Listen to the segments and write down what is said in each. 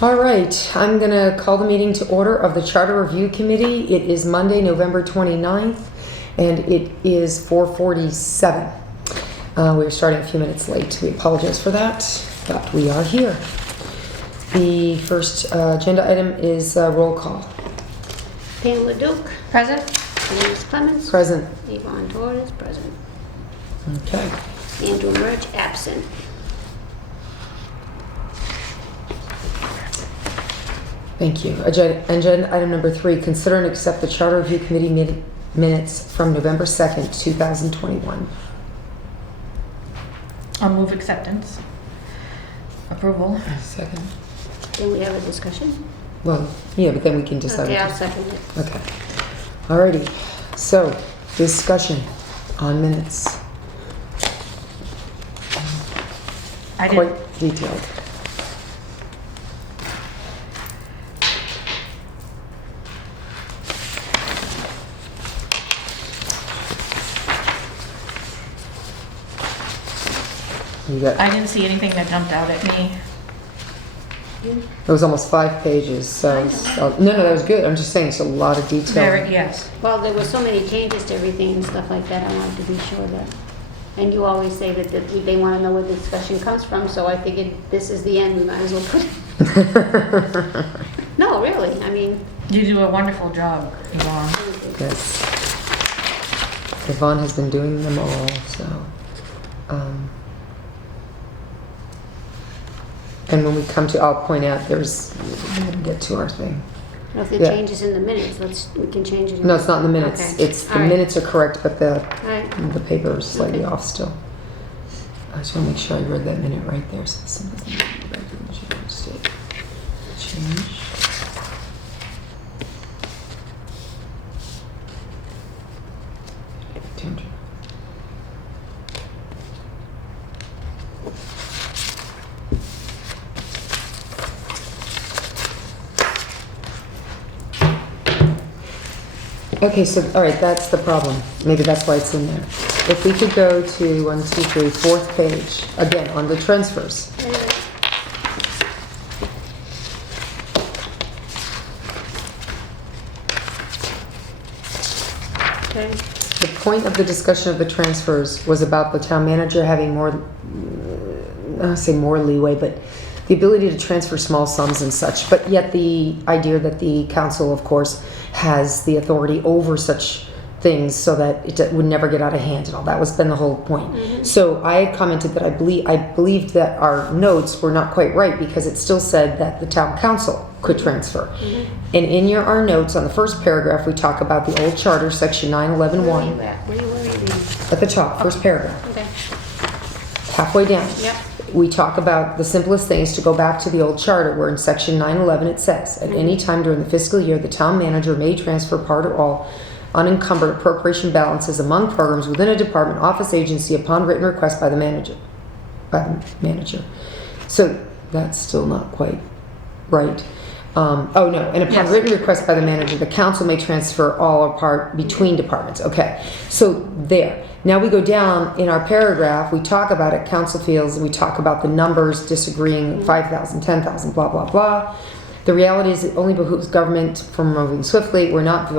All right, I'm going to call the meeting to order of the Charter Review Committee. It is Monday, November 29th, and it is 4:47. We're starting a few minutes late. We apologize for that, but we are here. The first agenda item is roll call. Pamela Duke. Present. Dennis Clemens. Present. Yvonne Torres, present. Okay. Andrew Murch, absent. Thank you. Agenda item number 3, consider and accept the Charter Review Committee minutes from November 2nd, 2021. I'll move acceptance. Approval. Second. Then we have a discussion. Well, yeah, but then we can decide. Okay, I'll second it. Okay. Alrighty. So, discussion on minutes. I did. Quite detailed. You got, I didn't see anything that jumped out at me. it was almost 5 pages, so no, that was good. I'm just saying it's a lot of detail. Very, yes. Well, there were so many changes to everything and stuff like that. I wanted to be sure that. And you always say that they want to know where the discussion comes from, so I figured this is the end. We might as well put it. No, really. I mean. You do a wonderful job, Yvonne. Yes. Yvonne has been doing them all, so. And when we come to, I'll point out, we didn't get to our thing. Well, if the Yeah. changes in the minutes, we can change it. No, it's not in the minutes. Okay. It's, the All right. minutes are correct, but All right. the paper is slightly Okay. off still. I just want to make sure I read that minute right there. So simple thing, recognition, state, change. Tangent. Okay, so, all right, that's the problem. Maybe that's why it's in there. If we could go to 1, 2, 3, 4th page, again, on the transfers. Okay. The point of the discussion of the transfers was about the town manager having more, I don't say more leeway, but the ability to transfer small sums and such, but yet the idea that the council, of course, has the authority over such things so that it would never get out of hand and all. That was been the whole point. Mm-hmm. So I had commented that I believed that our notes were not quite right because it still said that the town council could transfer. Mm-hmm. And in our notes on the first paragraph, we talk about the old charter, section 911.1. Where are you at? Where are you reading? At the top, first paragraph, Okay. halfway down. Yep. We talk about the simplest thing is to go back to the old charter where in section 911 it says, at any time during the fiscal year, the town manager may transfer part or all unencumbered appropriation balances among programs within a department, office, agency upon written request by the manager. So that's still not quite right. And upon Yes. written request by the manager, the council may transfer all or part between departments. Okay, so there. Now we go down in our paragraph, we talk about it, council feels, and we talk about the numbers disagreeing, 5,000, 10,000, blah, blah, blah. The reality is it only behooves government from moving swiftly. We're not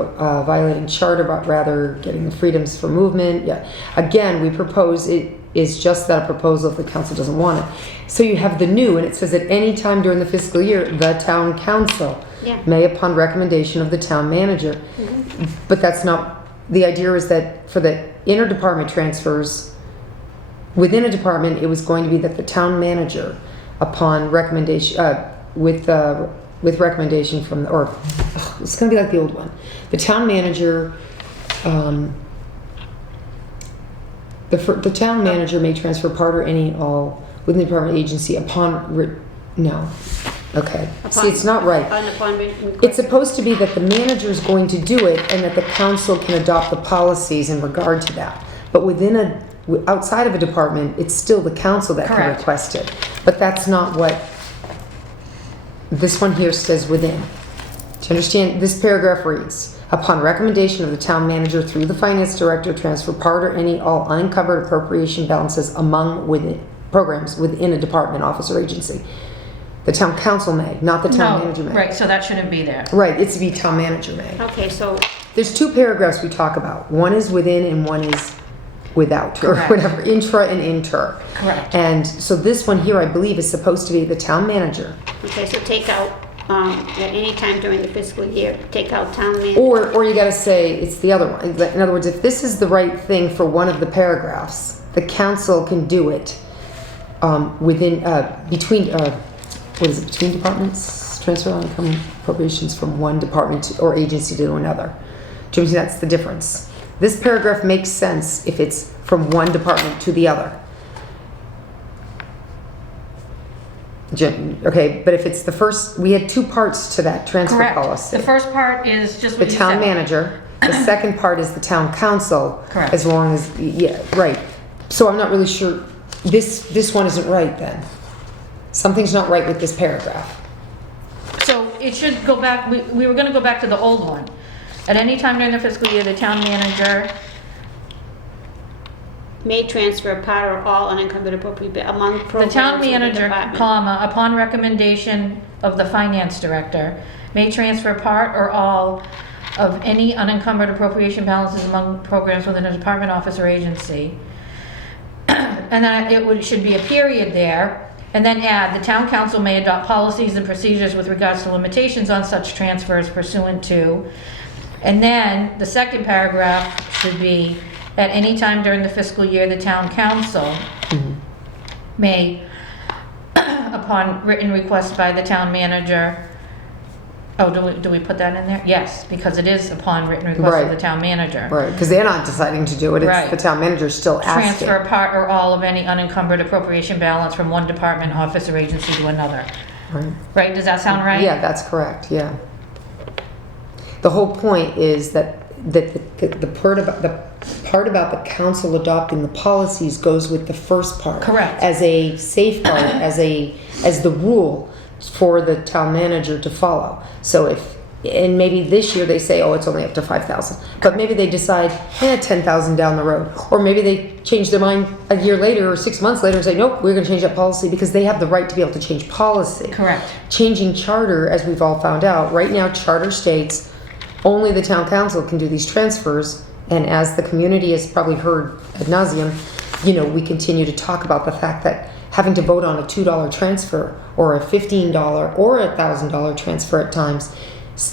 violating charter, but rather getting the freedoms for movement. Yeah. Again, we propose it is just that a proposal if the council doesn't want it. So you have the new, and it says at any time during the fiscal year, the town council may, upon recommendation of the town manager. Mm-hmm. But that's not, the idea is that for the interdepartment transfers, within a department, it was going to be that the town manager, upon recommendation, with recommendation from, it's going to be like the old one. The town manager, the town manager may transfer part or any all within the department agency upon, no. Okay. See, it's not right. Upon written request. It's supposed to be that the manager is going to do it and that the council can adopt the policies in regard to that. But outside of a department, it's still the council that can request it. But that's not what this one here says within. To understand, this paragraph reads, upon recommendation of the town manager through the finance director, transfer part or any all unencumbered appropriation balances among programs within a department, office, or agency. The town council may, not the town manager may. Right, so that shouldn't be there. Right, it's to be town manager may. Okay, so, There's two paragraphs we talk about. One is within and one is without, or Correct. whatever, intra and inter. Correct. And so this one here, I believe, is supposed to be the town manager. okay, so take out, at any time during the fiscal year, take out town manager. Or you gotta say it's the other one. In other words, if this is the right thing for one of the paragraphs, the council can do it within, between, what is it, between departments? Transfer income appropriations from one department or agency to another. Do you see that's the difference? This paragraph makes sense if it's from one department to the other. Okay, but if it's the first, we had two parts to that transfer Correct. policy. The first part is just The what you town said. manager, the second part is the town council. Correct. As long as, yeah, right. So I'm not really sure, this one isn't right then. Something's not right with this paragraph. So it should go back, we were gonna go back to the old one. At any time during the fiscal year, the town manager, May transfer part or all unencumbered appropriate among the programs town of the manager, department. comma, upon recommendation of the finance director, may transfer part or all of any unencumbered appropriation balances among programs within a department, office, or agency. And then should be a period there, and then add, the town council may adopt policies and procedures with regards to limitations on such transfers pursuant to. And then the second paragraph should be, at any time during the fiscal year, the town council may, upon written request by the town manager, oh, do we put that in there? Yes, because it is upon written request of Right. the town manager. Right, because they're not deciding to do it, it's Right. the town manager still asking. Transfer part or all of any unencumbered appropriation balance from one department, office, or agency to another. Right. Right, does that sound right? Yeah, that's correct, yeah. The whole point is that the part about the council adopting the policies goes with the first part. Correct. As a safeguard, as the rule for the town manager to follow. So if, and maybe this year they say, oh, it's only up to 5,000. But maybe they decide, 10,000 down the road. Or maybe they change their mind a year later or 6 months later and say, nope, we're gonna change that policy, because they have the right to be able to change policy. Correct. Changing charter, as we've all found out, right now charter states only the town council can do these transfers, and as the community has probably heard ad nauseum, we continue to talk about the fact that having to vote on a $2 transfer or a $15 or a $1,000 transfer at times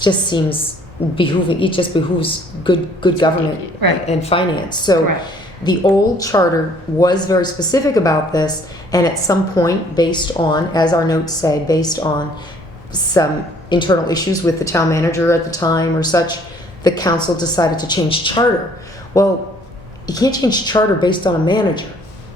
just seems behooving. It just behooves good government Right. and finance. So Correct. the old charter was very specific about this, and at some point, based on, as our notes say, based on some internal issues with the town manager at the time or such, the council decided to change charter. Well, you can't change charter based on a manager.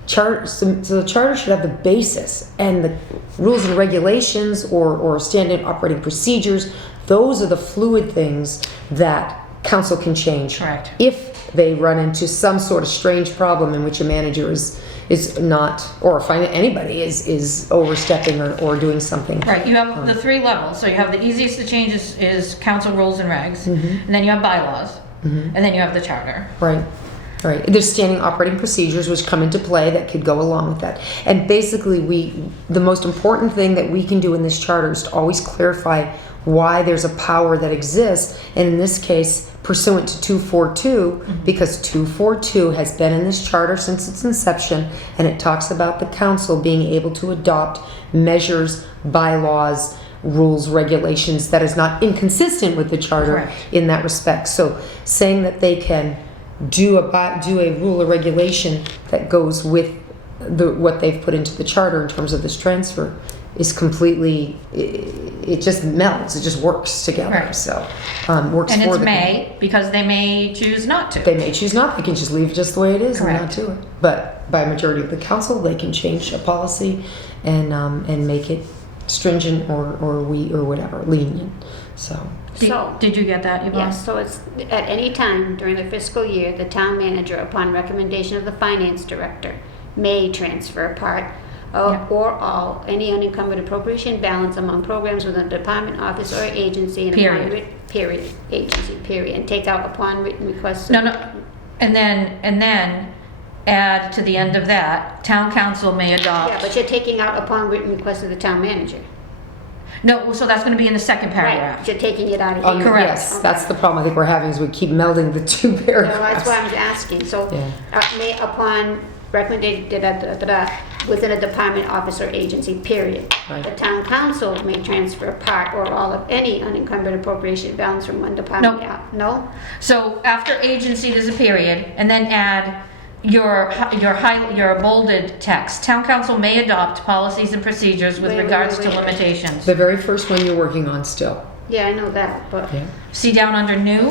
So the charter should have the basis, and the rules and regulations or standard operating procedures. Those are the fluid things that council can change. Correct. If they run into some sort of strange problem in which a manager is not, or anybody is overstepping or doing something. Right, you have the three levels. So you have the easiest to change is council rules and regs, Mm-hmm. and then you have bylaws, and then you have the charter. Right. Right. There's standing operating procedures which come into play that could go along with that. And basically the most important thing that we can do in this charter is to always clarify why there's a power that exists, and in this case pursuant to 242, because 242 has been in this charter since its inception, and it talks about the council being able to adopt measures, bylaws, rules, regulations that is not inconsistent with the charter. Correct. In that respect. So saying that they can do a rule or regulation that goes with what they've put into the charter in terms of this transfer is completely, it just melds, it just works together. Right. So works And for it's the may, because they may choose not to. They may choose not, they can just leave it just the way it is Correct. and not do it. But by a majority of the council, they can change a policy and make it stringent or whatever, lenient. So Did you get that, Yvonne? Yes, so it's at any time during the fiscal year, the town manager, upon recommendation of the finance director, may transfer part Yeah. or all any unencumbered appropriation balance among programs within a department, office, or agency. And Period. Upon period, agency, period, and take out upon written request. No, and then add to the end of that, town council may adopt. Yeah, but you're taking out upon written request of the town manager. No, so that's gonna be in the second Right, paragraph. you're taking it out of here. Correct. Yes, that's the problem I think we're having, is we keep melding the two No, that's paragraphs. why I'm asking, so, Yeah. may upon recommendation, within a department, office, or agency, period. Right. The town council may transfer part or all of any unencumbered appropriation balance from one department. Nope. No? So after agency, there's a period, and then add your bolded text. Town council may adopt policies and procedures with Wait, regards wait, to wait. limitations. The very first one you're working on still. Yeah, I know that, but, Yeah, See down under new?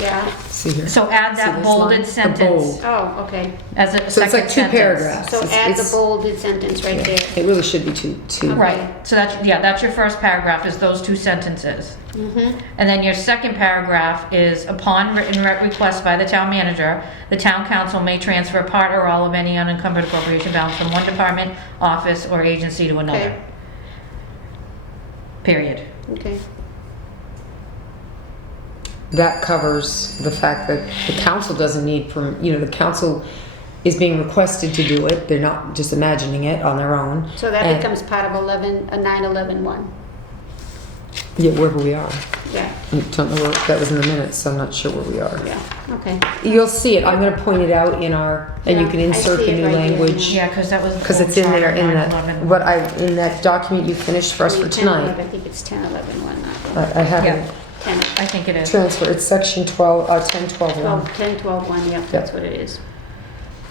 yeah. see here. So add See that this line? bolded The sentence bold. Oh, okay. as a So it's second like two sentence. paragraphs. So add the It's- bolded sentence right there. It really should be two. Right, so that's your first paragraph, is those two sentences. Mm-hmm. And then your second paragraph is, upon written request by the town manager, the town council may transfer part or all of any unencumbered appropriation balance from one department, office, or agency to another. Okay. Period. Okay. That covers the fact that the council doesn't need, the council is being requested to do it. They're not just imagining it on their own. So that And- becomes part of 911-1. Yeah, wherever we are. Yeah, I don't know where, that was in the minutes, so I'm not sure where we are. yeah, okay. You'll see it. I'm gonna point it out in our, and you Yeah, can I insert see the it new right here, language. Yeah, because that was. Because it's in there, in that, 9/11. in that document you finished for us for 10, tonight. I think it's 10-11-1, not I have Yeah. it 10. I think it is. transfer, it's section 12, 10, 12, 1. 10-12-1, yeah, that's what it is.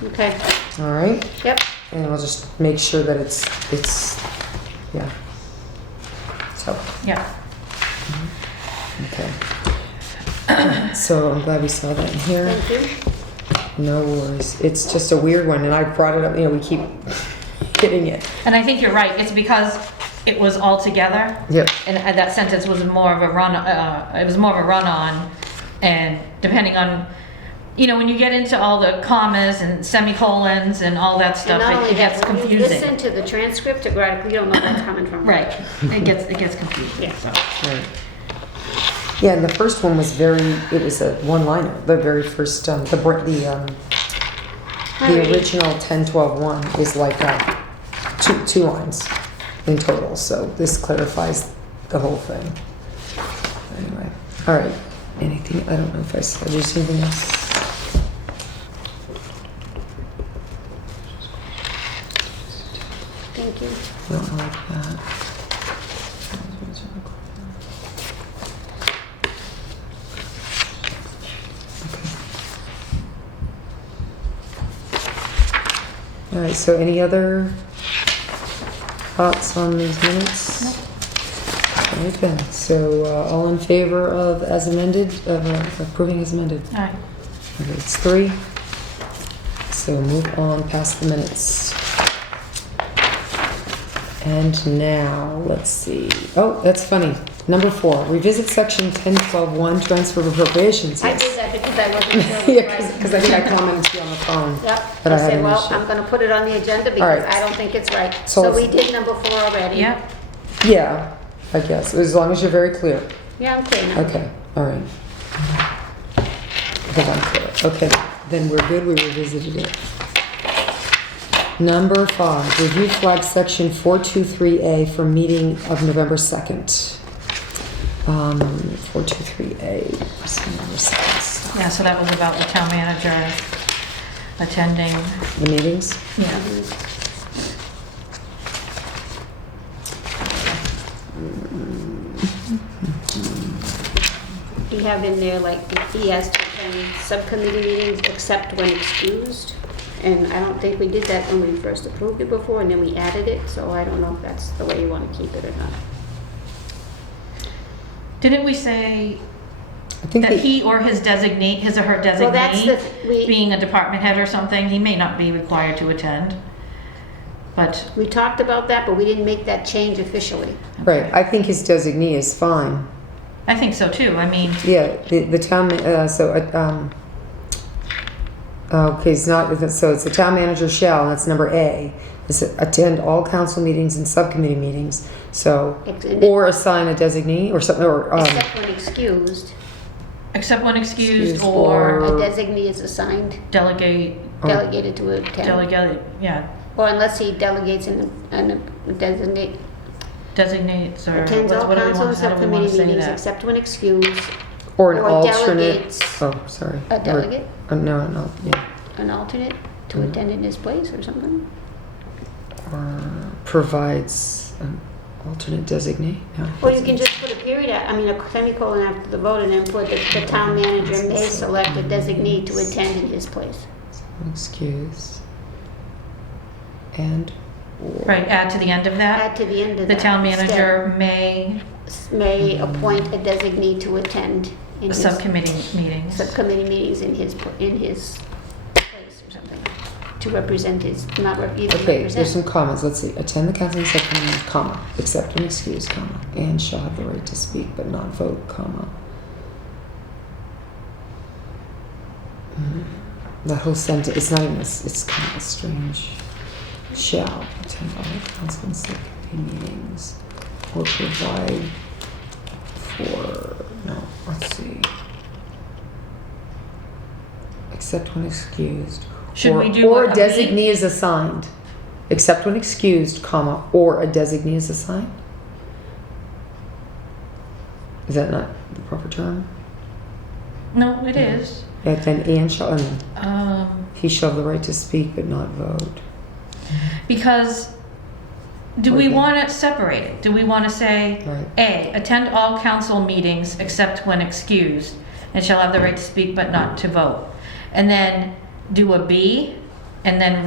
Okay, All right, yep, and we'll just make sure that it's, yeah. So, Yeah. okay. So I'm glad we saw that in here. thank you. No worries. It's just a weird one, and I brought it up, we keep hitting it. And I think you're right, it's because it was all together. Yep. And that sentence was more of a it was more of a run-on, and depending on, when you get into all the commas and semicolons and all that And stuff, not only it gets that, when you listen confusing. to the transcript, you don't know where it's coming from. Right, it gets confusing. Yeah. So. Right. Yeah, and the first one was it was a one-liner, the very first, the Alright. original 10-12-1 is like two lines in total, so this clarifies the whole thing. Anyway, all right, anything, I don't know if I said, there's anything else? Thank you. No, I like that. All right, so any other thoughts on these minutes? All right then, so all in favor of as amended, of approving as amended? All right. Okay, it's 3. So move on past the minutes. And now, let's see. Oh, that's funny. Number 4, revisit section 10-12-1, transfer of appropriations. I Yes. did that because I wasn't sure. Yeah, because I think I commented to you on the phone. Yep, But I I had said, an well, issue. I'm gonna put it on the agenda All because right. I don't think it's right. So So we let's- did number 4 already. Yep. Yeah, I guess, as long as you're very clear. Yeah, I'm clear now. Okay, all right. Hold on to it. Okay, then we're good, we revisited it. Number 5, review flag section 423A for meeting of November 2nd. 423A, November 2nd. Yeah, so that was about the town manager attending. The meetings? Yeah. We have in there, like, he has to attend subcommittee meetings except when excused. And I don't think we did that when we first approved it before, and then we added it, so I don't know if that's the way you want to keep it or not. Didn't we say I think that the- he or his designate, his or her Well, that's designee, we being a department head or something, he may not be required to attend? But, talked about that, but we didn't make that change officially. Right, I think his designee is fine. I think so too, I mean, Yeah, the town, okay, it's not, so it's the town manager shall, and that's number A, is attend all council meetings and subcommittee meetings, so, or assign a designee, or something, or, Except when excused, except when excused Excused or a designee is assigned, delegate, delegated to attend. delegate, yeah. Or unless he delegates and designate, designates or Attends all what do we council want, and how do we want subcommittee to say meetings that? except when excused. Or an Or alternate. delegates. Oh, sorry. A delegate? No, yeah. An alternate to Mhm. attend in his place or something? Or provides an alternate designee. No. Or you can just put a period, a semicolon after the vote and then put that the town manager may select a designee to attend in his place. Excuse. And. Or. Right, add to the end of that. Add to the end of The that. town instead. manager may May appoint a designee to attend in his subcommittee meetings. subcommittee meetings in his place or something, to represent his, not either Okay, there's some represent. comments. Let's see. Attend the council subcommittee, comma, except when excused, comma, and shall have the right to speak but not vote, comma. That whole sentence, it's not even, it's kind of strange. Shall attend all council and subcommittee meetings or provide for, no, let's see. Except when excused. Should Or- we do Or a a B? designee is assigned, except when excused, comma, or a designee is assigned? Is that not the proper term? No, it is. Yeah, then and shall, and he shall have the right to speak but not vote. Because, do we Okay. want it separated? Do we want to say, Right. A, attend all council meetings except when excused, and shall have the right to speak but not to vote? And then do a B, and then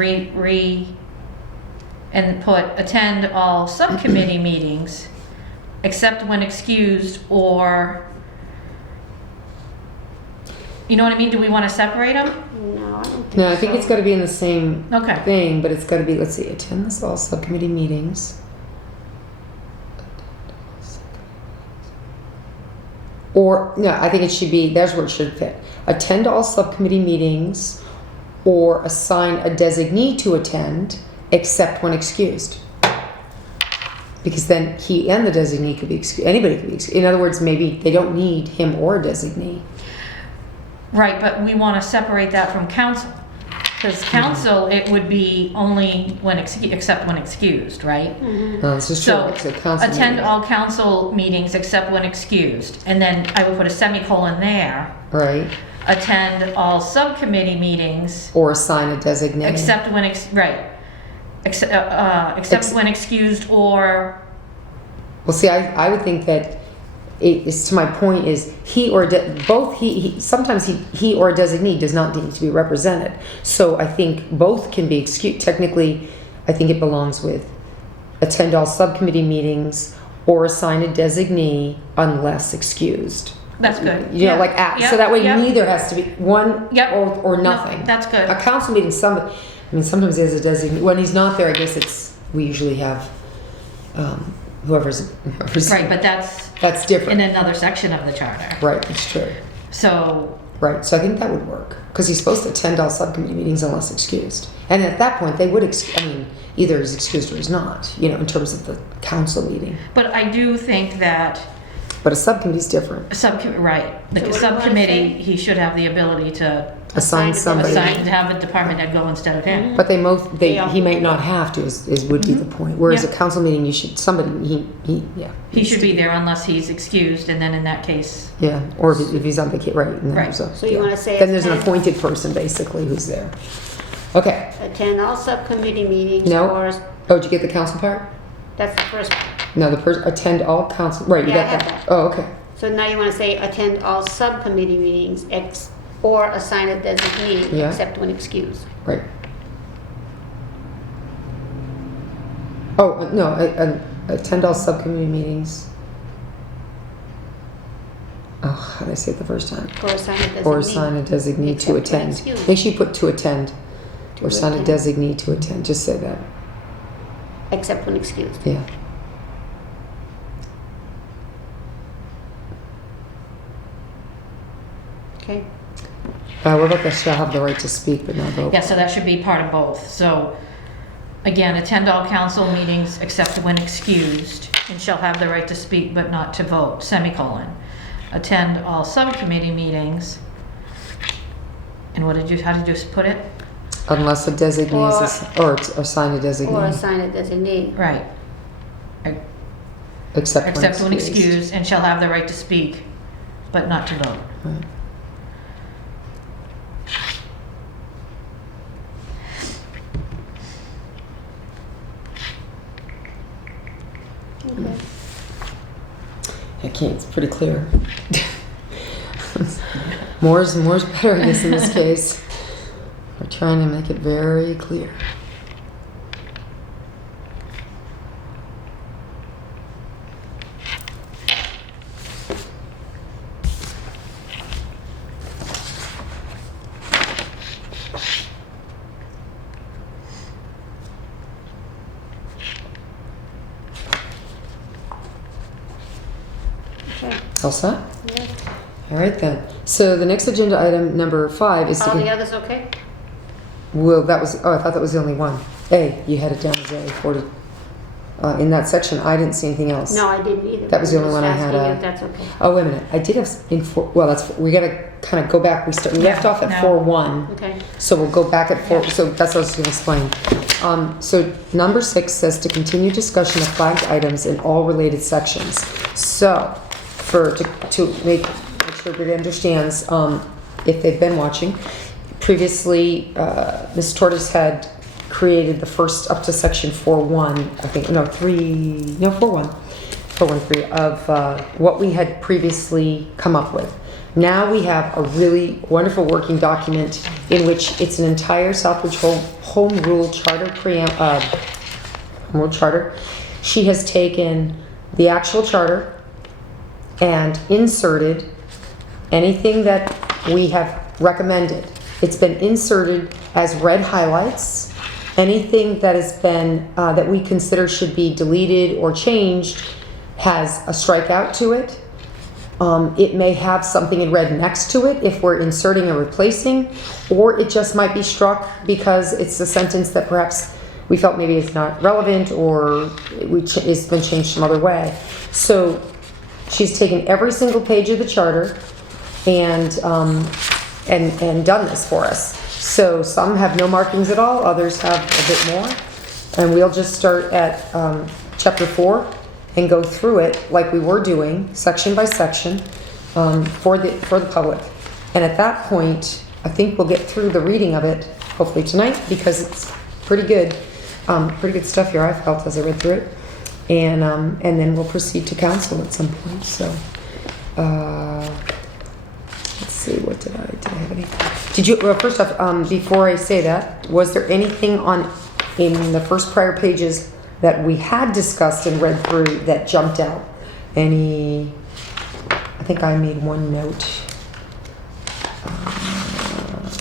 and put attend all subcommittee meetings except when excused, or, you know what I mean? Do we want to separate them? No, I don't think No, I think so. it's gotta be in the same Okay. thing, but it's gotta be, let's see, attend this all subcommittee meetings. Or, no, I think it should be, there's where it should fit. Attend all subcommittee meetings or assign a designee to attend except when excused. Because then he and the designee could be excused, anybody could be excused. In other words, maybe they don't need him or a designee. Right, but we want to separate that from council. Because council, it would be only when, except when excused, right? No, this is true. So, It's a council attend meeting. all council meetings except when excused. And then I would put a semicolon there. Right, Attend all subcommittee meetings or assign a designee. except when, right. Except Ex- when excused or, Well, see, I would think that it is, to my point is he or both sometimes he or a designee does not need to be represented. So I think both can be excused. Technically, I think it belongs with attend all subcommittee meetings or assign a designee unless excused. that's good. You know, Yeah. like Yep. so that way Yep. neither has to be one Yep. or No, nothing. that's good. A council meeting, sometimes there's a designee. When he's not there, I guess we usually have whoever's Right, but that's that's in different. another section of the charter. Right, that's true. So, Right, so I think that would work because he's supposed to attend all subcommittee meetings unless excused. And at that point, they would, either he's excused or he's not, in terms of the council meeting. but I do think that But a subcommittee's different. right, the So what do you wanna subcommittee, say? he should have the ability to Assign Assign a somebody. assign, to have a department head go instead of him. But They all- he might not have to, would be the point. Whereas a Yeah. council meeting, yeah. He should be there unless he's excused, and then in that case, Yeah, or if he's on vacation, right. And then Right. there's a- So you yeah. wanna say Then there's an attend- appointed person basically who's there. Okay, Attend all subcommittee meetings No. or, oh, did you get the council part? that's the first part. No, the person, attend all council, right, you Yeah, I got have that? that. Oh, okay, So now you want to say attend all subcommittee meetings or assign a designee Yeah. except when excused. right. Oh, no, attend all subcommittee meetings. Oh, how did I say it the first time? Or assign a designee. Or assign a designee Except to when attend. excused. Make sure you put to attend. To Or assign a attend. designee to attend, just say that, Except when excused. yeah. Okay. What about the shall have the right to speak but not vote? yeah, so that should be part of both. So, again, attend all council meetings except when excused, and shall have the right to speak but not to vote, semicolon. Attend all subcommittee meetings, and how did you put it? Unless a designee is, or assign a Or designee. assign a designee. Right. Except when excused, and shall have the right to speak, but not to vote. Right. Okay. Okay, it's pretty clear. More's better, I guess, in this case. We're trying to make it very clear. Okay. All set? Yeah. All right then. So the next agenda item, number 5, is to... All the others okay? Well, that was... Oh, I thought that was the only one. A, you had it down as A, 40. In that section, I didn't see anything else. No, I didn't either. That was the only one I had, Just asking if that's okay. Oh, wait a minute. I did have in 4... Well, that's... We got to kind of go back. We left off at No. 4.1. Okay. So we'll go back at 4... So that's what I was going to explain. So number 6 says to continue discussion of flagged items in all related sections. So to make sure that it understands, if they've been watching, previously Ms. Tortoise had created the first up to section 4.1, I think, 4.1.3 of what we had previously come up with. Now we have a really wonderful working document in which it's an entire Southbridge Home Rule Charter Home Rule Charter. She has taken the actual charter and inserted anything that we have recommended. It's been inserted as red highlights. Anything that has been that we consider should be deleted or changed has a strikeout to it. It may have something in red next to it if we're inserting or replacing, or it just might be struck because it's a sentence that perhaps we felt maybe is not relevant or it's been changed some other way. So she's taken every single page of the charter and done this for us. So some have no markings at all, others have a bit more, and we'll just start at chapter 4 and go through it like we were doing, section by section, for the public. And at that point, I think we'll get through the reading of it, hopefully tonight, because it's pretty good stuff here, I felt, as I read through it. And then we'll proceed to council at some point. So, let's see, what did I have any? Well, first off, before I say that, was there anything in the first prior pages that we had discussed and read through that jumped out? I think I made one note.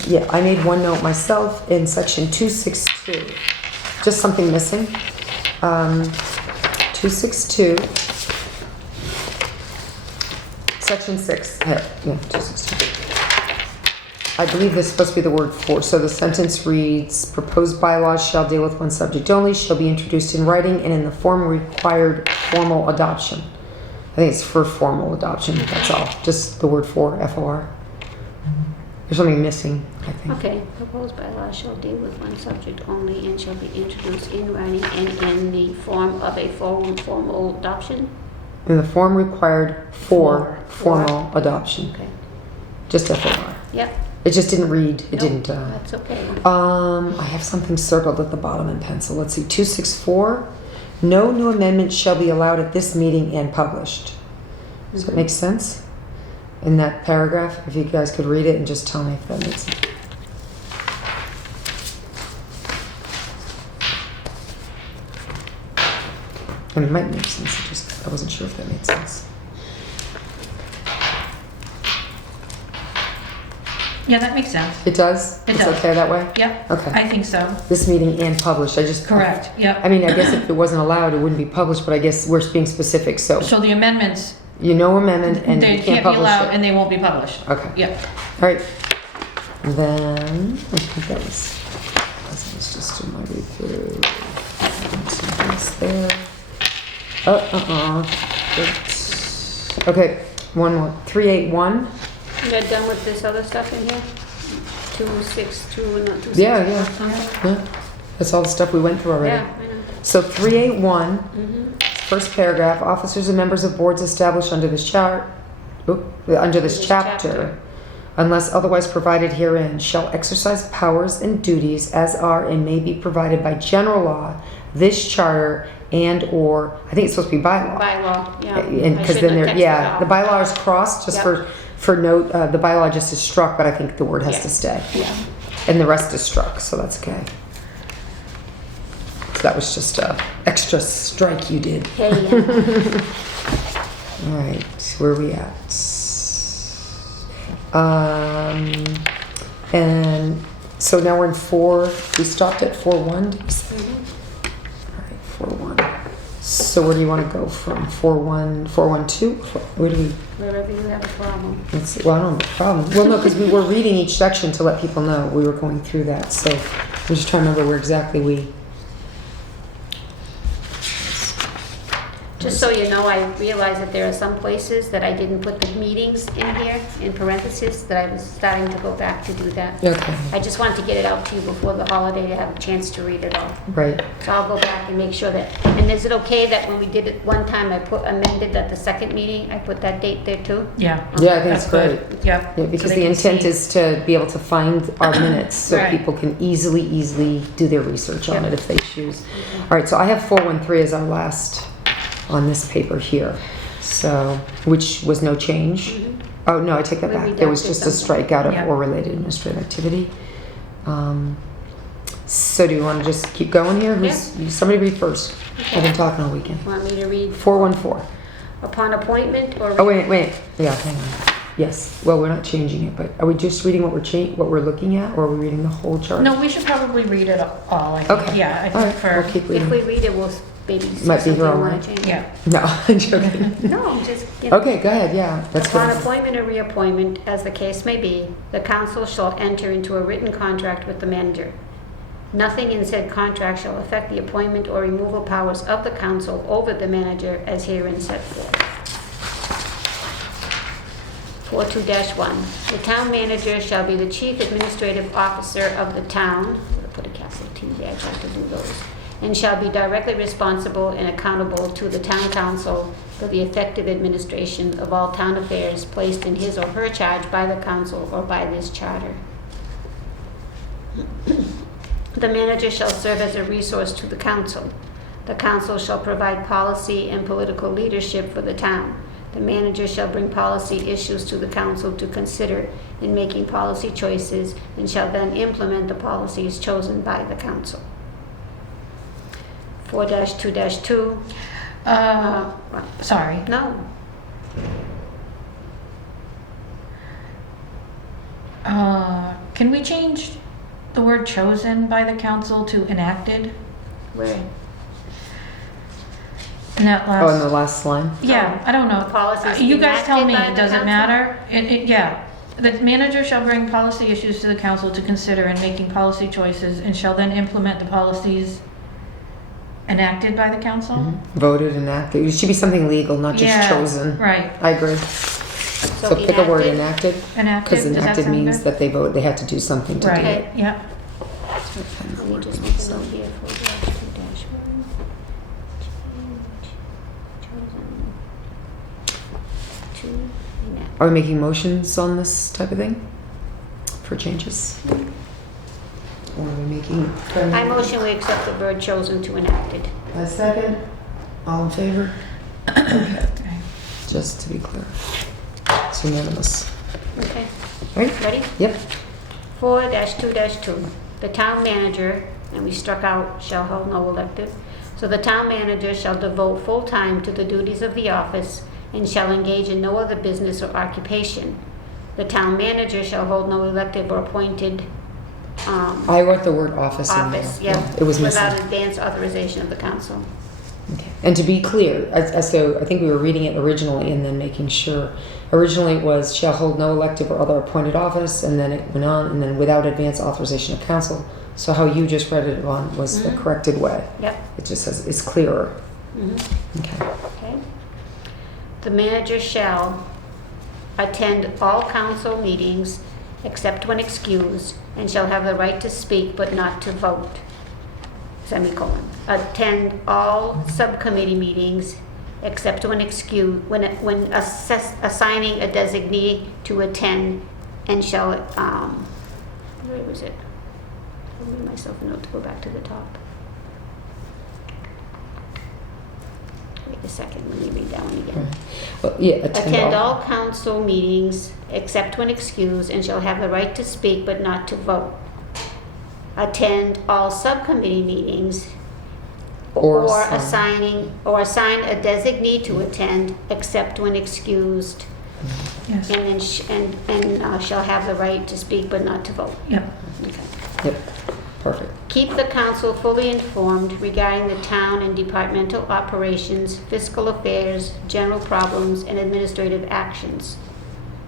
Yeah, I made one note myself in section 262. Just something missing. 262. Section 6. Yeah, 262. I believe this is supposed to be the word for. So the sentence reads, proposed bylaws shall deal with one subject only, shall be introduced in writing and in the form required formal adoption. I think it's for formal adoption, that's all. Just the word for, F-O-R. There's something missing, I think. Okay, proposed bylaw shall deal with one subject only and shall be introduced in writing and in the form of a formal adoption? In the form required for formal adoption. Okay. Just F-O-R. Yep. It just didn't read. It Nope, didn't. That's okay. I have something circled at the bottom in pencil. Let's see. 264. No new amendments shall be allowed at this meeting and published. Does that make sense? In that paragraph, if you guys could read it and just tell me if that makes sense. And it might make sense. I wasn't sure if that made sense. Yeah, that makes sense. It does? It It's does. okay that way? Yep. Okay. I think so. This meeting and published. Correct. Yep. I mean, I guess if it wasn't allowed, it wouldn't be published, but I guess we're being specific, so So the amendments, amendment and they you can't can't be publish allowed it. and they won't be published. Okay. Yep. All right. Then, I think that was just in my read through. Something's there. Okay, one more. 381. You got done with this other stuff in here? 262 and 264? Yeah. That's all the stuff we went through already. Yeah, I know. So 381 Mm-hmm. first paragraph, officers and members of boards established under this chapter, unless otherwise provided herein, shall exercise powers and duties as are and may be provided by general law, this charter, and/or, I think it's supposed to be bylaw. Bylaw, yeah. And I because shouldn't then have there, texted yeah, out. the bylaw is crossed just Yep. for note. The bylaw just is struck, but I think the word has Yeah. to stay, Yeah. and the rest is struck, so that's okay. So that was just a extra strike you did. Hey, All right, where are we at? And so now we're in 4. We stopped at 4.1. Did you say? All right, 4.1. So where do you want to go from? 4.1, 4.1.2? Where do we? wherever you have a problem. Let's see. Well, I don't have a problem. Well, no, because we were reading each section to let people know we were going through that. So we're just trying to remember where exactly we. Just so you know, I realize that there are some places that I didn't put the meetings in here, in parentheses, that I was starting to go back to do that. Okay. I just wanted to get it out to you before the holiday to have a chance to read it all. Right. So I'll go back and make sure that, and is it okay that when we did it one time, I amended that the second meeting, I put that date there too? Yeah. Yeah, I think it's That's great. good. Yeah. Yeah, because So they the can intent see. is to be able to find our minutes so Right. people can easily do their research on Yep. it if they choose. All right, so I have 4.1.3 as our last on this paper here, so, which was no change. Oh, no, I take that We back. There was redacted just a something. strikeout of Yeah. or related administrative activity. So do you want to just keep going here? Somebody read first. I've been talking all weekend. Want me to read? 4.1.4. Upon appointment or? Oh, wait. Yeah, hang on. Yes. Well, we're not changing it, but are we just reading what we're looking at, or are we reading the whole chart? No, we should probably read it all, I think. Okay. Yeah, I All think right, for, we'll keep If reading. we read it, we'll maybe see Might be something we wrong, want right? to change. yeah. No, I'm joking. No, I'm just, you know. Okay, go ahead, yeah. That's Upon what appointment or reappointment, as the case may be, the council shall enter into a written contract with the manager. Nothing in said contract shall affect the appointment or removal powers of the council over the manager as herein set forth. 42-1, the town manager shall be the chief administrative officer of the town, I'm gonna put a capital T there, I tried to do those, and shall be directly responsible and accountable to the town council for the effective administration of all town affairs placed in his or her charge by the council or by this charter. The manager shall serve as a resource to the council. The council shall provide policy and political leadership for the town. The manager shall bring policy issues to the council to consider in making policy choices and shall then implement the policies chosen by the council. 4-2-2. Sorry. No. Can we change the word chosen by the council to enacted? Where? In that last. Oh, in the last line? Yeah, I don't know. The policies You guys tell me, enacted by the does it council? matter? Yeah. The manager shall bring policy issues to the council to consider in making policy choices and shall then implement the policies enacted by the council? Voted, enacted. It should be something legal, not just Yeah, chosen. right. I agree. So So pick a word, enacted. Enacted, Because does that enacted sound means good? that they had to do something to do Right, it. yeah. Let me just make a note here. 4-2-1. Change, chosen, to enact. Are we making motions on this type of thing? For changes? Or are we making? I motion we accept the verb chosen to enacted. A second. All in favor? Okay, Okay. just to be clear. It's unanimous. Okay, Right? ready? Yep. 4-2-2, the town manager, and we struck out shall hold no elective, so the town manager shall devote full time to the duties of the office and shall engage in no other business or occupation. The town manager shall hold no elective or appointed I wrote the word office in there. office, yeah, It was missing. without advance authorization of the council. Okay. And to be clear, so I think we were reading it originally and then making sure. Originally it was shall hold no elective or other appointed office, and then it went on, and then without advance authorization of council. So how you just read it on was the corrected way. Yep. It just says it's clearer. Mhm. Okay. Okay. The manager shall attend all council meetings except when excused and shall have the right to speak but not to vote. semicolon, attend all subcommittee meetings except when assigning a designee to attend, and shall, where was it? I made myself a note to go back to the top. Wait a second, let me read that one again. Well, yeah, Attend all council meetings except when excused, and shall have the right to speak but not to vote. Attend all subcommittee meetings or assign a designee to attend except when excused, Yes. and then shall have the right to speak but not to vote. Yep. Okay. Yep, perfect. Keep the council fully informed regarding the town and departmental operations, fiscal affairs, general problems, and administrative actions.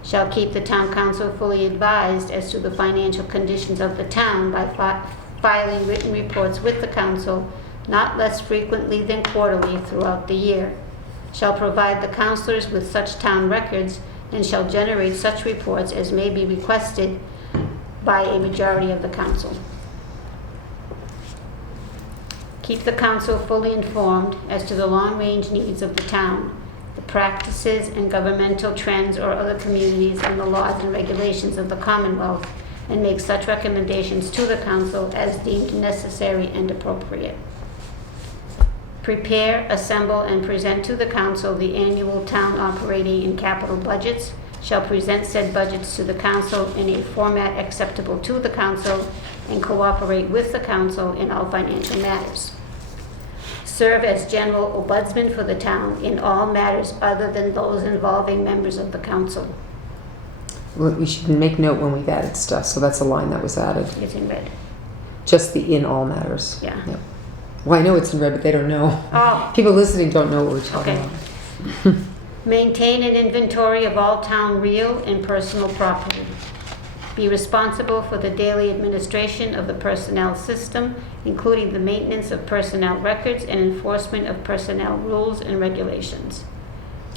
Shall keep the town council fully advised as to the financial conditions of the town by filing written reports with the council not less frequently than quarterly throughout the year. Shall provide the councilors with such town records and shall generate such reports as may be requested by a majority of the council. Keep the council fully informed as to the long-range needs of the town, the practices and governmental trends or other communities, and the laws and regulations of the Commonwealth, and make such recommendations to the council as deemed necessary and appropriate. Prepare, assemble, and present to the council the annual town operating and capital budgets. Shall present said budgets to the council in a format acceptable to the council and cooperate with the council in all financial matters. Serve as general ombudsman for the town in all matters other than those involving members of the council. We should make note when we've added stuff, so that's a line that was added. It's in red. Just the in all matters. Yeah. Yep. Well, I know it's in red, but they don't know. Oh, People listening don't know what we're talking Okay. about. maintain an inventory of all town real and personal property. Be responsible for the daily administration of the personnel system, including the maintenance of personnel records and enforcement of personnel rules and regulations.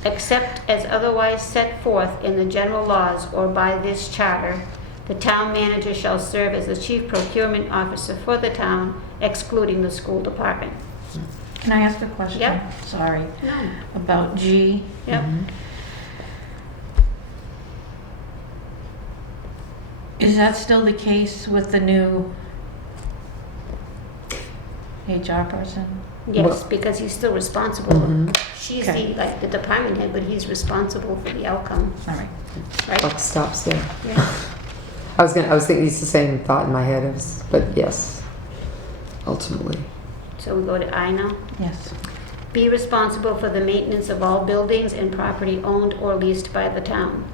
Except as otherwise set forth in the general laws or by this charter, the town manager shall serve as the chief procurement officer for the town, excluding the school department. Can I ask a question? Yep. Sorry. No. About G. Yep. Is that still the case with the new HR person? Yes, Well- because he's still responsible. Mhm. She's Okay. the department head, but he's responsible for the outcome, All right. right? Buck stops there. Yeah. I was thinking it's the same thought in my head, but yes, ultimately. So we go to I now. Yes. Be responsible for the maintenance of all buildings and property owned or leased by the town.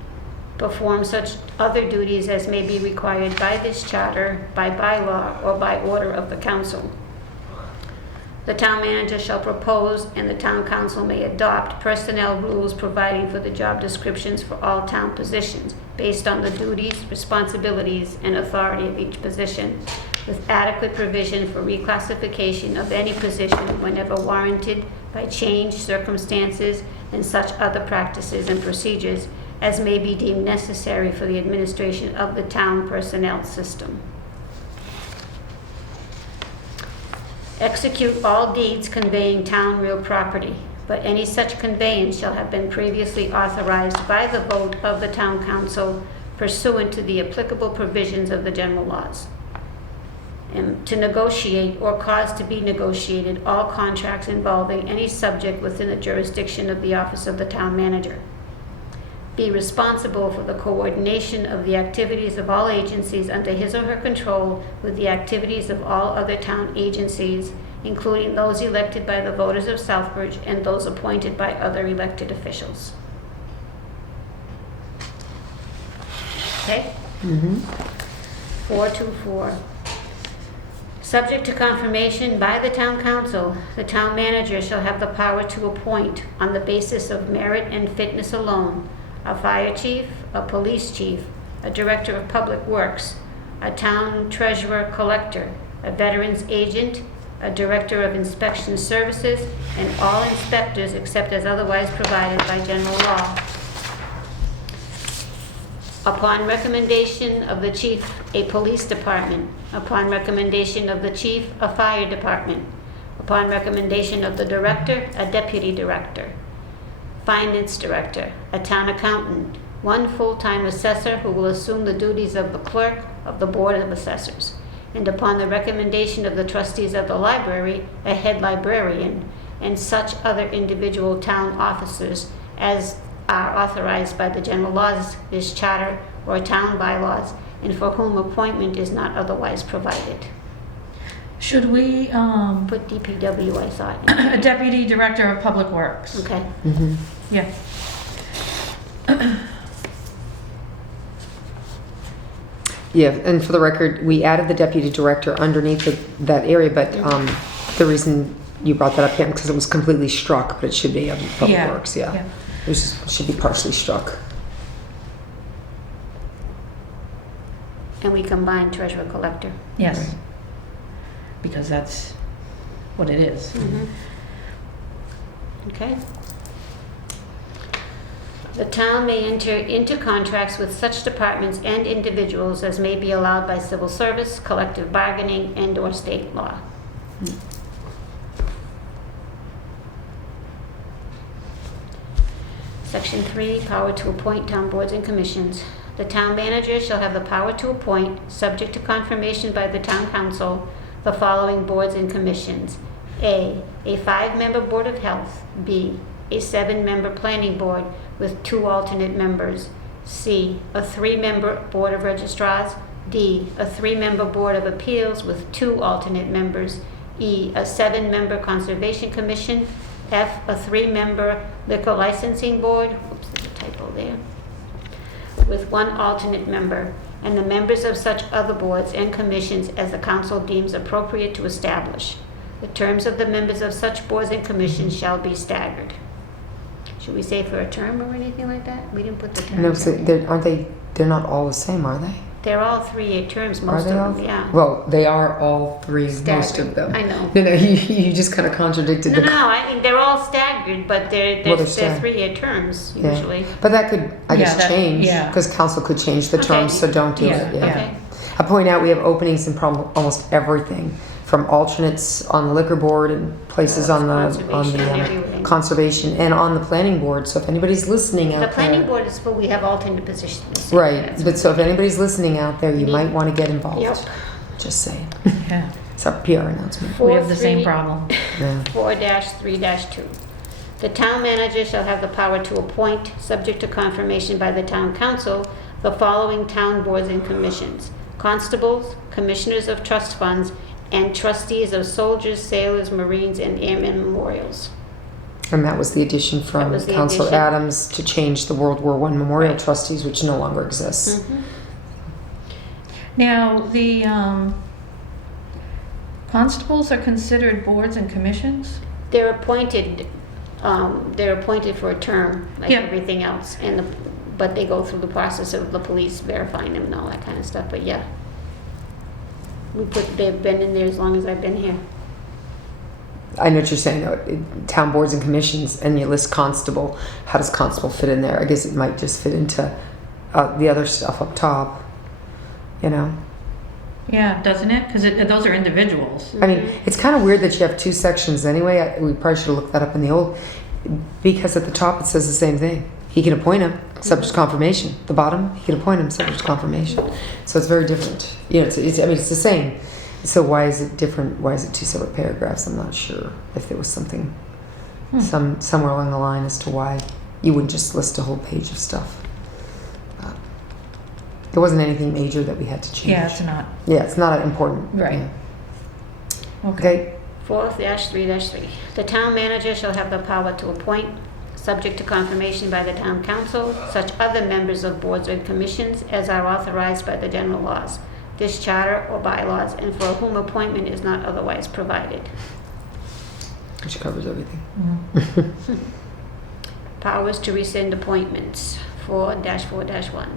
Perform such other duties as may be required by this charter, by bylaw, or by order of the council. The town manager shall propose and the town council may adopt personnel rules providing for the job descriptions for all town positions based on the duties, responsibilities, and authority of each position, with adequate provision for reclassification of any position whenever warranted by changed circumstances and such other practices and procedures as may be deemed necessary for the administration of the town personnel system. Execute all deeds conveying town real property, but any such conveyance shall have been previously authorized by the vote of the town council pursuant to the applicable provisions of the general laws. And to negotiate or cause to be negotiated all contracts involving any subject within the jurisdiction of the office of the town manager. Be responsible for the coordination of the activities of all agencies under his or her control with the activities of all other town agencies, including those elected by the voters of Southbridge and those appointed by other elected officials. Okay? 424. Subject to confirmation by the town council, the town manager shall have the power to appoint, on the basis of merit and fitness alone, a fire chief, a police chief, a director of public works, a town treasurer collector, a veterans agent, a director of inspection services, and all inspectors except as otherwise provided by general law. Upon recommendation of the chief, a police department. Upon recommendation of the chief, a fire department. Upon recommendation of the director, a deputy director. Finance director, a town accountant, one full-time assessor who will assume the duties of the clerk of the Board of Assessors. And upon the recommendation of the trustees of the library, a head librarian, and such other individual town officers as are authorized by the general laws, this charter, or town bylaws, and for whom appointment is not otherwise provided. Should we, Put DPW, I thought. a deputy director of public works? Okay. Yeah. Yeah, and for the record, we added the deputy director underneath that area, but the reason you brought that up, because it was completely struck, but it should be Public Yeah, Works, yeah. yeah. Should be partially struck. And we combine treasurer collector. Yes. Right. Because that's what it is. Okay. The town may enter into contracts with such departments and individuals as may be allowed by civil service, collective bargaining, and/or state law. Section 3, power to appoint town boards and commissions. The town manager shall have the power to appoint, subject to confirmation by the town council, the following boards and commissions. A 5-member board of health. B, a 7-member planning board with 2 alternate members. C, a 3-member board of registrars. D, a 3-member board of appeals with 2 alternate members. E, a 7-member conservation commission. F, a 3-member liquor licensing board. Oops, there's a typo there. With 1 alternate member, and the members of such other boards and commissions as the council deems appropriate to establish. The terms of the members of such boards and commissions shall be staggered. Should we say for a term or anything like that? We didn't put the terms. No, so in. they're not all the same, are they? They're all 3-year terms, Are most they of all? them, yeah. Well, they are all 3, most Staggered. of them. I know. No, you just kind of contradicted No, the... I mean, they're all staggered, but they're Well, they're staggered. 3-year terms Yeah. usually. But that could, I guess, that- change, yeah. because council could change the Okay. terms, so don't do Yeah, it, yeah. Okay. I point out we have openings in almost everything, from alternates on the liquor board and places on Conservation, the everything. conservation and on the planning board. So if anybody's listening out The there, planning board is full, we have alternate positions. right? That's But so if anybody's listening out there, you Need- might want to get involved. Yep. Just saying. Yeah. It's our PR announcement. We have the same 4-3 problem. Yeah. 4-3-2. The town manager shall have the power to appoint, subject to confirmation by the town council, the following town boards and commissions: constables, commissioners of trust funds, and trustees of soldiers, sailors, marines, and airmen memorials. And that was the addition That from was the Councilor addition. Adams to change the World War I memorial Right. trustees, which no longer exists. Now, the constables are considered boards and commissions? They're appointed for a term, like Yeah. everything else, but they go through the process of the police verifying them and all that kind of stuff, but yeah. They've been in there as long as I've been here. I know what you're saying, though. Town boards and commissions, and you list constable. How does constable fit in there? I guess it might just fit into the other stuff up top, you know? Yeah, doesn't it? Because those are individuals. I mean, it's kind of weird that you have 2 sections anyway. We probably should have looked that up in the old, because at the top it says the same thing. He can appoint him, subject to confirmation. The bottom, he can appoint him, subject to confirmation. So it's very different. You know, it's the same. So why is it different? Why is it 2 separate paragraphs? I'm not sure if there was something, somewhere along the line as to why you wouldn't just list a whole page of stuff. There wasn't anything major that we had to change. Yeah, it's not. Yeah, it's not important. Right. Yeah. Okay. 4-3-3. The town manager shall have the power to appoint, subject to confirmation by the town council, such other members of boards or commissions as are authorized by the general laws, this charter or bylaws, and for whom appointment is not otherwise provided. Which covers everything. Powers to rescind appointments. 4-4-1.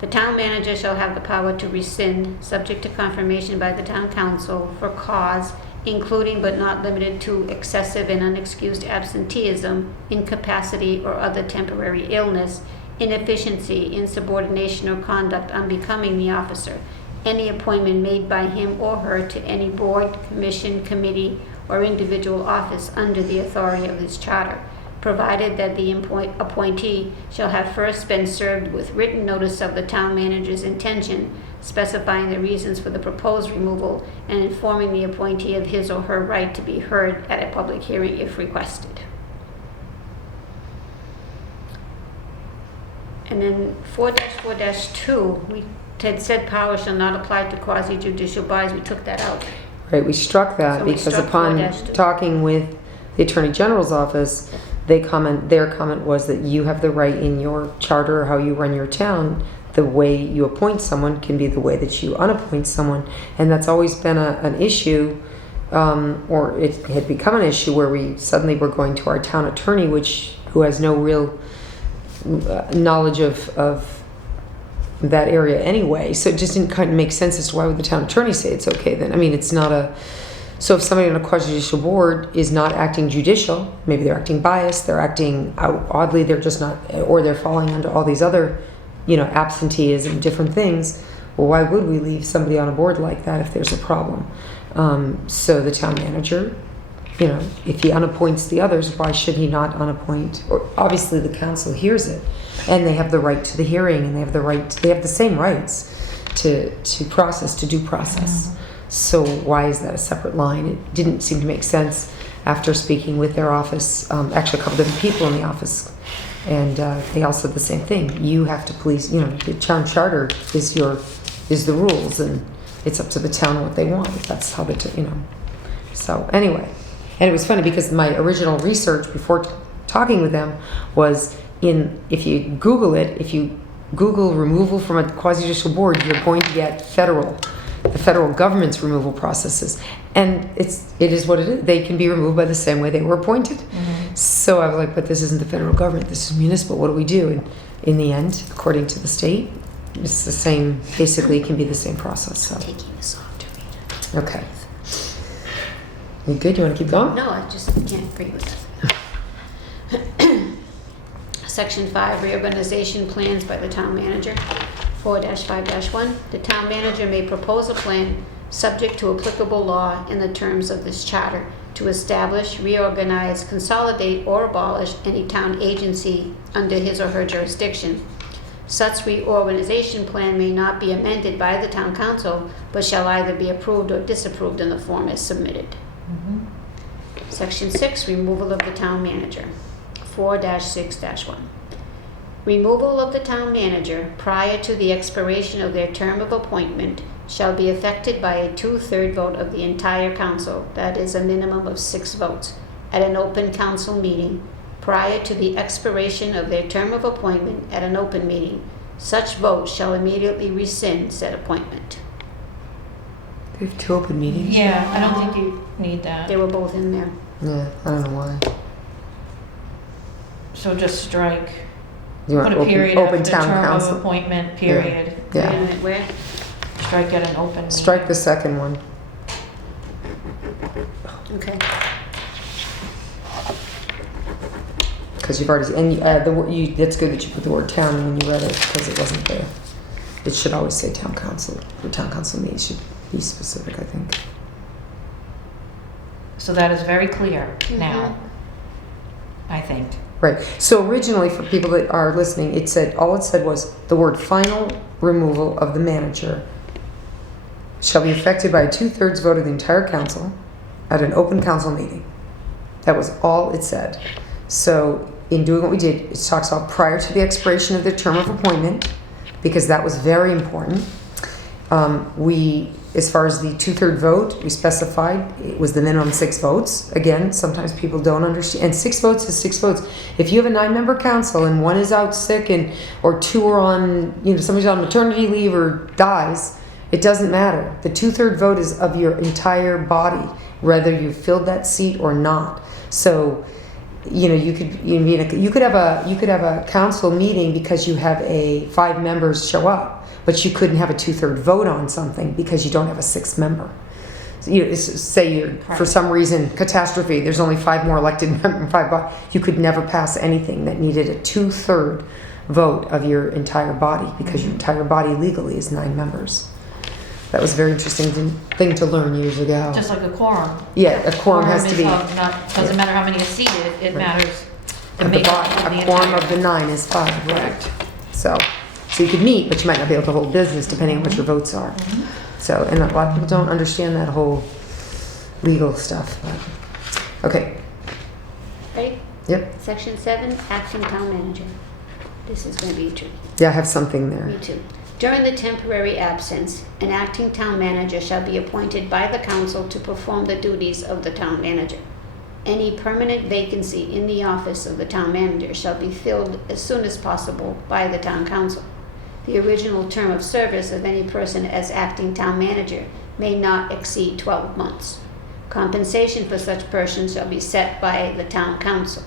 The town manager shall have the power to rescind, subject to confirmation by the town council, for cause, including but not limited to excessive and unexcused absenteeism, incapacity, or other temporary illness, inefficiency, insubordination, or conduct unbecoming the officer. Any appointment made by him or her to any board, commission, committee, or individual office under the authority of this charter, provided that the appointee shall have first been served with written notice of the town manager's intention, specifying the reasons for the proposed removal, and informing the appointee of his or her right to be heard at a public hearing if requested. And then 4-4-2, we had said power shall not apply to quasi-judicial bodies. We took that out. Right, we struck that So we because struck upon 4-2. talking with the Attorney General's office, their comment was that you have the right in your charter or how you run your town, the way you appoint someone can be the way that you unappoint someone. And that's always been an issue, or it had become an issue where we suddenly were going to our town attorney, who has no real knowledge of that area anyway. So it just didn't kind of make sense as to why would the town attorney say it's okay then. I mean, it's not a... So if somebody on a quasi-judicial board is not acting judicial, maybe they're acting biased, they're acting out oddly, they're just not, or they're falling under all these other, absenteeism, different things, well, why would we leave somebody on a board like that if there's a problem? So the town manager, if he unappoints the others, why should he not unappoint? Or obviously the council hears it, and they have the right to the hearing, and they have the same rights to process, to due process. Mm-hmm. So why is that a separate line? It didn't seem to make sense after speaking with their office, actually a couple different people in the office, and they all said the same thing. You have to police, the town charter is the rules, and it's up to the town what they want, if that's how they, So anyway, and it was funny because my original research before talking with them was if you Google it, if you Google removal from a quasi-judicial board, you're going to get the federal government's removal processes, and it is what it is. They can be removed by the same way they were appointed. Mm-hmm. So I was like, but this isn't the federal government, this is municipal, what do we do? And in the end, according to the state, it's the same, basically it can be the same process. So. Taking this off to read. Okay. You good? You want to keep going? No, I just can't agree with that. Section 5, reorganization plans by the town manager. 4-5-1, the town manager may propose a plan subject to applicable law in the terms of this charter to establish, reorganize, consolidate, or abolish any town agency under his or her jurisdiction. Such reorganization plan may not be amended by the town council, but shall either be approved or disapproved in the form as submitted. Mm-hmm. Section 6, removal of the town manager. 4-6-1. Removal of the town manager prior to the expiration of their term of appointment shall be effected by a 2/3 vote of the entire council, that is a minimum of 6 votes, at an open council meeting prior to the expiration of their term of appointment at an open meeting. Such vote shall immediately rescind said appointment. We have 2 open meetings? Yeah, I don't think you need that. They were both in there. Yeah, I don't know why. So just strike, You want put a period open after town term council? of appointment, period. Wait a Yeah. minute, where? Strike at an open. Strike the second one. Okay. Because you've already, and that's good that you put the word town in when you read it, because it wasn't there. It should always say town council. The town council meeting should be specific, I think. So that is very clear now, I think. Right. So originally, for people that are listening, all it said was the word final removal of the manager shall be effected by a 2/3 vote of the entire council at an open council meeting. That was all it said. So in doing what we did, it talks about prior to the expiration of their term of appointment, because that was very important. As far as the 2/3 vote, we specified it was the minimum 6 votes. Again, sometimes people don't understand. And 6 votes is 6 votes. If you have a 9-member council and one is out sick or 2 are on, somebody's on maternity leave or dies, it doesn't matter. The 2/3 vote is of your entire body, whether you filled that seat or not. So, you could have a council meeting because you have 5 members show up, but you couldn't have a 2/3 vote on something because you don't have a 6th member. say you're, for some reason, catastrophe, there's only 5 more elected members, you could never pass anything that needed a 2/3 vote of your entire body, because your entire body legally is 9 members. That was a very interesting thing to learn years ago. Just like a quorum. Yeah, a quorum has to is be, doesn't matter how many are seated, it matters. The a makeup of the quorum entire- of the 9 is 5, right? So you could meet, but you might not be able to hold business depending on what your votes are. So, and a lot of people don't understand that whole legal stuff. But, okay, Ready? yep, Section 7, acting town manager. This is going to be tricky. yeah, I have something there. Me too. During the temporary absence, an acting town manager shall be appointed by the council to perform the duties of the town manager. Any permanent vacancy in the office of the town manager shall be filled as soon as possible by the town council. The original term of service of any person as acting town manager may not exceed 12 months. Compensation for such person shall be set by the town council.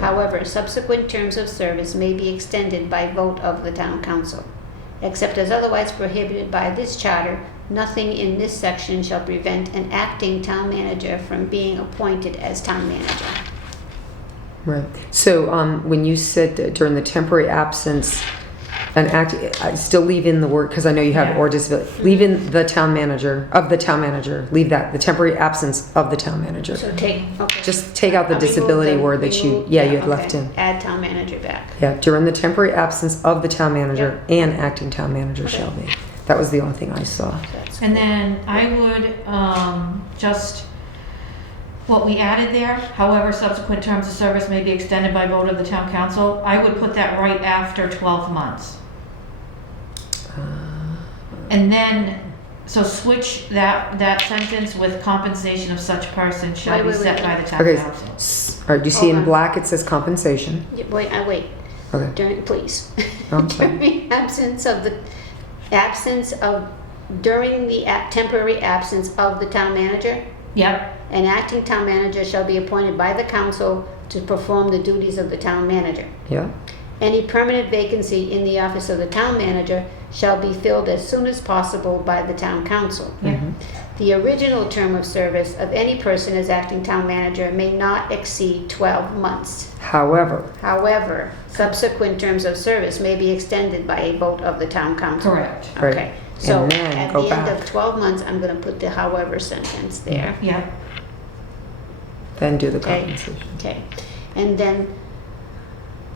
However, subsequent terms of service may be extended by vote of the town council. Except as otherwise prohibited by this charter, nothing in this section shall prevent an acting town manager from being appointed as town manager. Right. So when you said that during the temporary absence, I still leave in the word, because I know you have Yeah. or disability. Leave in the town manager, of the town manager. Leave that, the temporary absence of the town manager. So okay. Just take out the I'll remove disability the- word that you remove- had okay. left in. Add town manager back. Yeah, during the temporary absence of the town manager and acting town manager Okay. shall be. That was the only thing I saw. That's And cool. then I would just, what we added there, however, subsequent terms of service may be extended by vote of the town council, I would put that right after 12 months. And then, so switch that sentence with compensation of such person shall be Wait, set wait. by the town Okay. council. All right, do you see Hold in on. black it says compensation? Yeah, wait. Okay. During, please. Oh, I'm sorry. During during the temporary absence of the town manager, Yep, an acting town manager shall be appointed by the council to perform the duties of the town manager. Yeah. Any permanent vacancy in the office of the town manager shall be filled as soon as possible by the town council. yep. The original term of service of any person as acting town manager may not exceed 12 months. However, However, subsequent terms of service may be extended by a vote of the town council. Correct. Right. Okay, so And then at go the end back. of 12 months, I'm going to put the however sentence there. Yep, then do the Okay. compensation. Okay, and then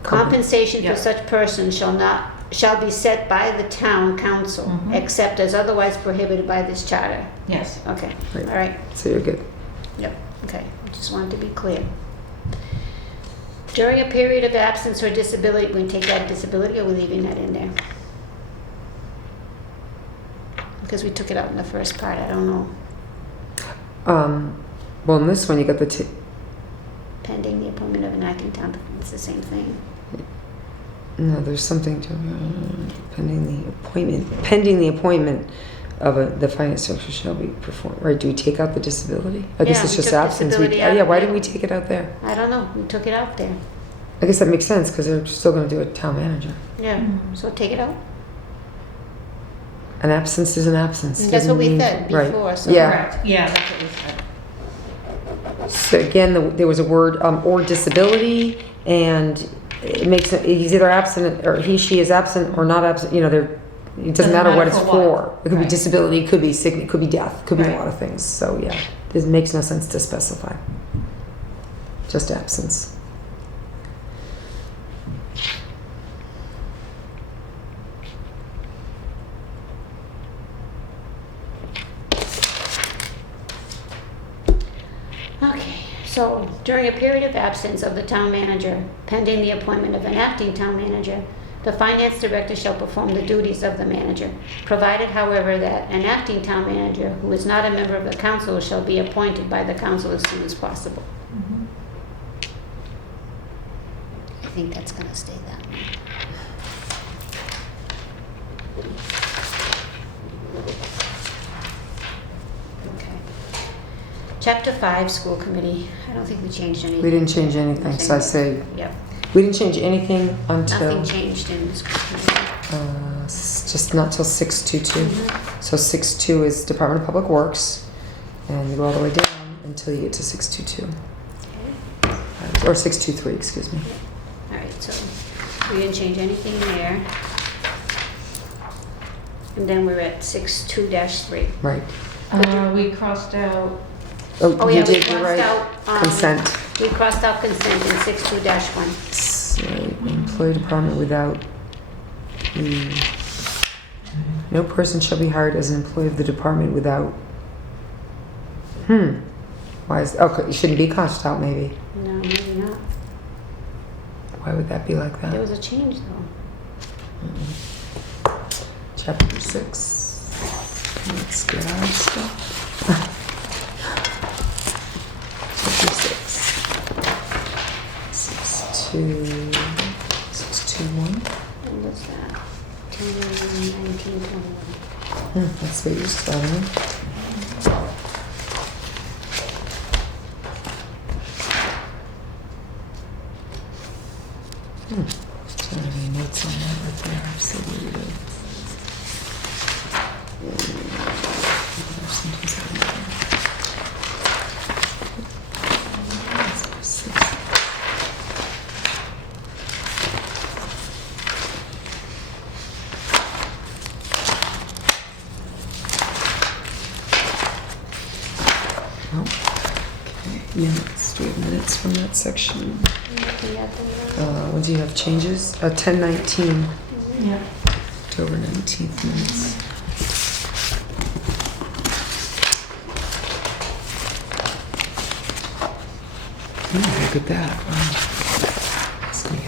Compen- compensation Yeah. for such person shall be set by the town council, Mhm. except as otherwise prohibited by this charter. yes. Okay, Right. all right, So you're good. yep, okay, just wanted to be clear. During a period of absence or disability, we can take that disability, or we're leaving that in there? Because we took it out in the first part, I don't know, Well, in this one, you got the pending the appointment of an acting town, it's the same thing. no. There's something to pending the appointment of the finance director shall be performed. Right? Do we take out the disability? I guess Yeah, it's we just took absence. disability out. Yeah. Why didn't we take it out there? I don't know, we took it out there. I guess that makes sense because they're still going to do a town manager. Yeah, Mhm. so take it out? An absence is an absence. That's what we Doesn't said mean- right. before, so. Yeah. Correct, yeah, that's what we said. So again, there was a word or disability, and it makes it, he's either absent or she is absent or not absent. You know, it doesn't matter what it's for. It could be Right. disability, it could be sickness, it could be death, it could be a Right. lot of things. So yeah, it makes no sense to specify. Just absence. Okay, so during a period of absence of the town manager, pending the appointment of an acting town manager, the finance director shall perform the duties of the manager, provided, however, that an acting town manager who is not a member of the council shall be appointed by the council as soon as possible. Mhm. I think that's gonna stay that way. Okay. Chapter 5, school committee. I don't think we changed anything. We didn't change anything, so I say Yep, we didn't change anything until nothing changed in the school committee. just not till 622. Mhm. So 6.2 is Department of Public Works, And you go all the way down until you get to 622. Or 623, excuse me. All right, so we didn't change anything there. And then we're at 62-3. Right. We crossed out, Oh, Oh, yeah, you we did, you're crossed right. out. Consent. We crossed out consent in 62-1. So, employee department without the, no person shall be hired as an employee of the department without, why is, okay, it shouldn't be crossed out maybe. No, maybe not. Why would that be like There that? was a change though. Chapter 6. Let's get our stuff. Chapter 6. 621. What was that? 10, 19, 21. That's what you're starting. So any notes on that right there? So we do. Minutes. Do we have minutes from that section? Looking at them now. When do you have changes? 10/19, yeah. October 19th minutes. Look at that. Wow. That's gonna be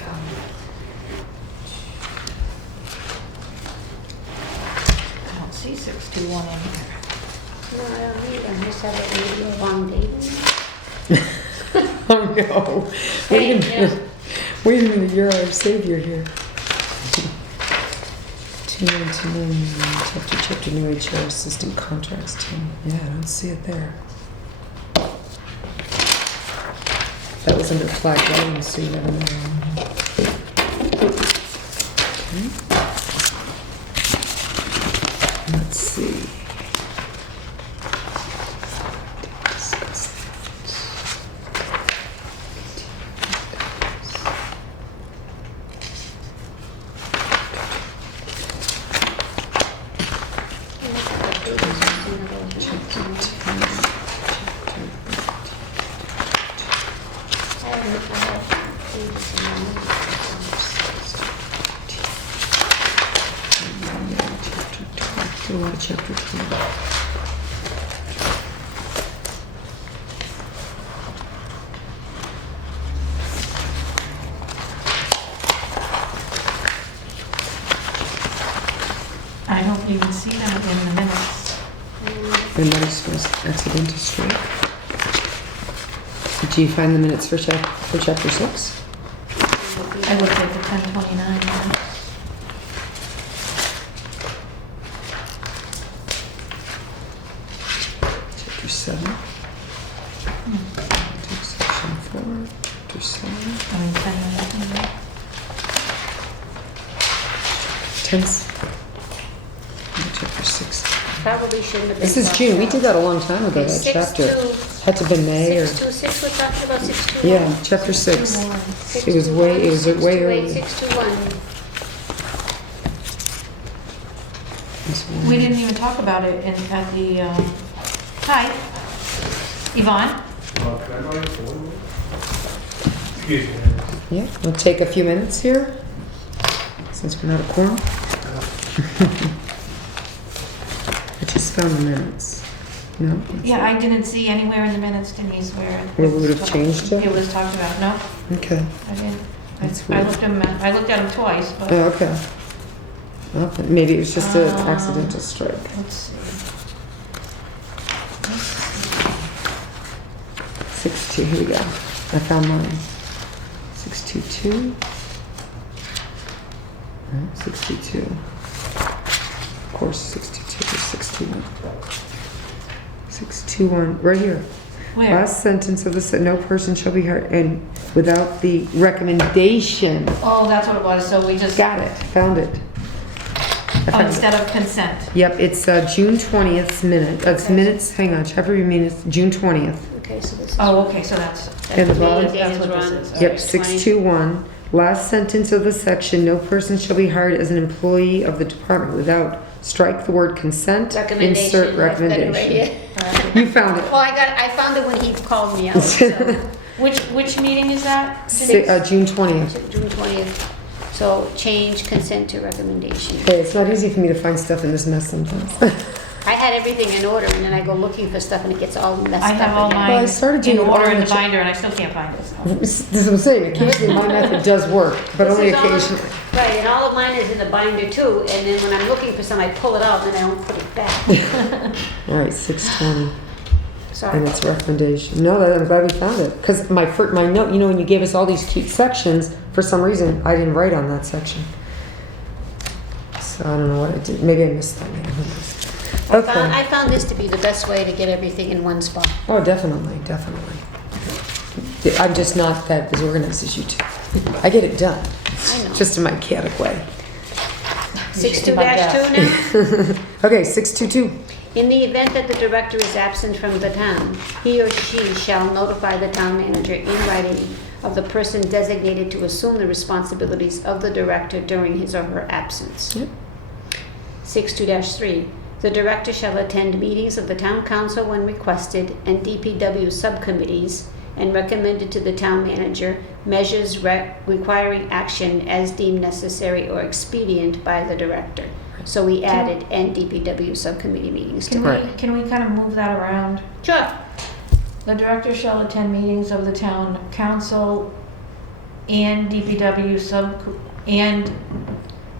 I don't see 621 in here. No, I don't need them. I just have it maybe a wrong date. Oh no. Wait a minute. Wait a minute, you're our savior here. 2929, chapter new HR assistant contracts team. Yeah, I don't see it there. That was under flag writing, so you never know. Okay. Let's see. Discuss that. Chapter 12. I don't even see that in the minutes. And that is supposed accidental strike. Do you find the minutes for chapter 6? I looked at the 1029 minutes. Chapter 7. Section 4. Chapter 7. I mean, 1019. Tense. Chapter 6. Probably shouldn't have been. This is June. We did that a long time ago, that Six chapter. to- Had to have been May or... 626, we're talking about 621. Yeah, chapter 6. It was way early. 628, 621. We didn't even talk about it at the, hi, Yvonne? Can I go in for 1 minute? Excuse me. Yeah, we'll take a few minutes here, since we're not a quorum. I just found the minutes. No? Yeah, I didn't see anywhere in the minutes, Denise, where. Where we would have changed it? It was talked about, no, Okay. I didn't. That's I weird. looked at them twice, but, Oh, okay. Okay. Maybe it was just an Um, accidental strike. let's see. 62, here we go. I found mine. 622. 62. Of course, 62 is 61. 621, right here. Where? Last sentence of the no person shall be hired and without the recommendation. Oh, that's what it was, so we just. Got it, found it. Oh, instead of consent. Yep, it's June 20th minute, it's Okay. minutes, hang on, chapter review minutes, June 20th. Okay, so this is. Oh, okay, so that's, And the the bottom- meeting date That's is what this wrong. is. All Yep, right, 621, last sentence of the section, no person shall be hired as an employee of the department without, strike the word consent, Recommendation. insert I've got it right recommendation. here. You found it. Well, I found it when he called me out, so, which meeting is that? June 20th. June 20th. So change consent to recommendation. Hey, it's not easy for me to find stuff in this mess sometimes. I had everything in order, and then I go looking for stuff, and it gets all messed I up have all again. Well, I mine started in doing order all in the the binder, and I still can't find this. This is what I'm saying, occasionally my method does work, but This only is all- occasionally. Right, and all of mine is in the binder too, and then when I'm looking for some, I pull it out, and then I don't put it back. All right, 620, Sorry and about it's that. recommendation. No, I'm glad we found it, because my note, you know, when you gave us all these cute sections, for some reason, I didn't write on that section. So I don't know what I did, maybe I missed that one. Who knows? Okay. I found this to be the best way to get everything in one spot. Oh, definitely, definitely. I'm just not that as organized as you two. I get it done, I know. just in my chaotic way. 62-2 now? Okay, 622. In the event that the director is absent from the town, he or she shall notify the town manager in writing of the person designated to assume the responsibilities of the director during his or her absence. Yep. 62-3, the director shall attend meetings of the town council when requested and DPW subcommittees and recommended to the town manager measures requiring action as deemed necessary or expedient by the director. So we added and DPW subcommittee meetings to Can it. Right. can we kind of move that around? Sure. The director shall attend meetings of the town council and DPW and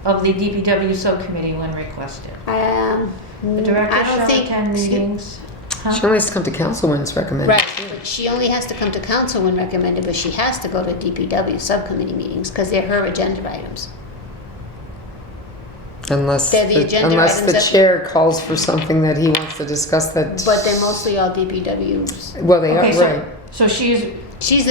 of the DPW subcommittee when requested. The director I don't shall think. attend meetings. Huh? She only has to come to council when it's recommended. Right, but she only has to come to council when recommended, but she has to go to DPW subcommittee meetings because they're her agenda items. Unless, They're the agenda unless items the that- chair calls for something that he wants to discuss that. But they're mostly all DPWs. Well, they Okay, are, so, right. so she's She's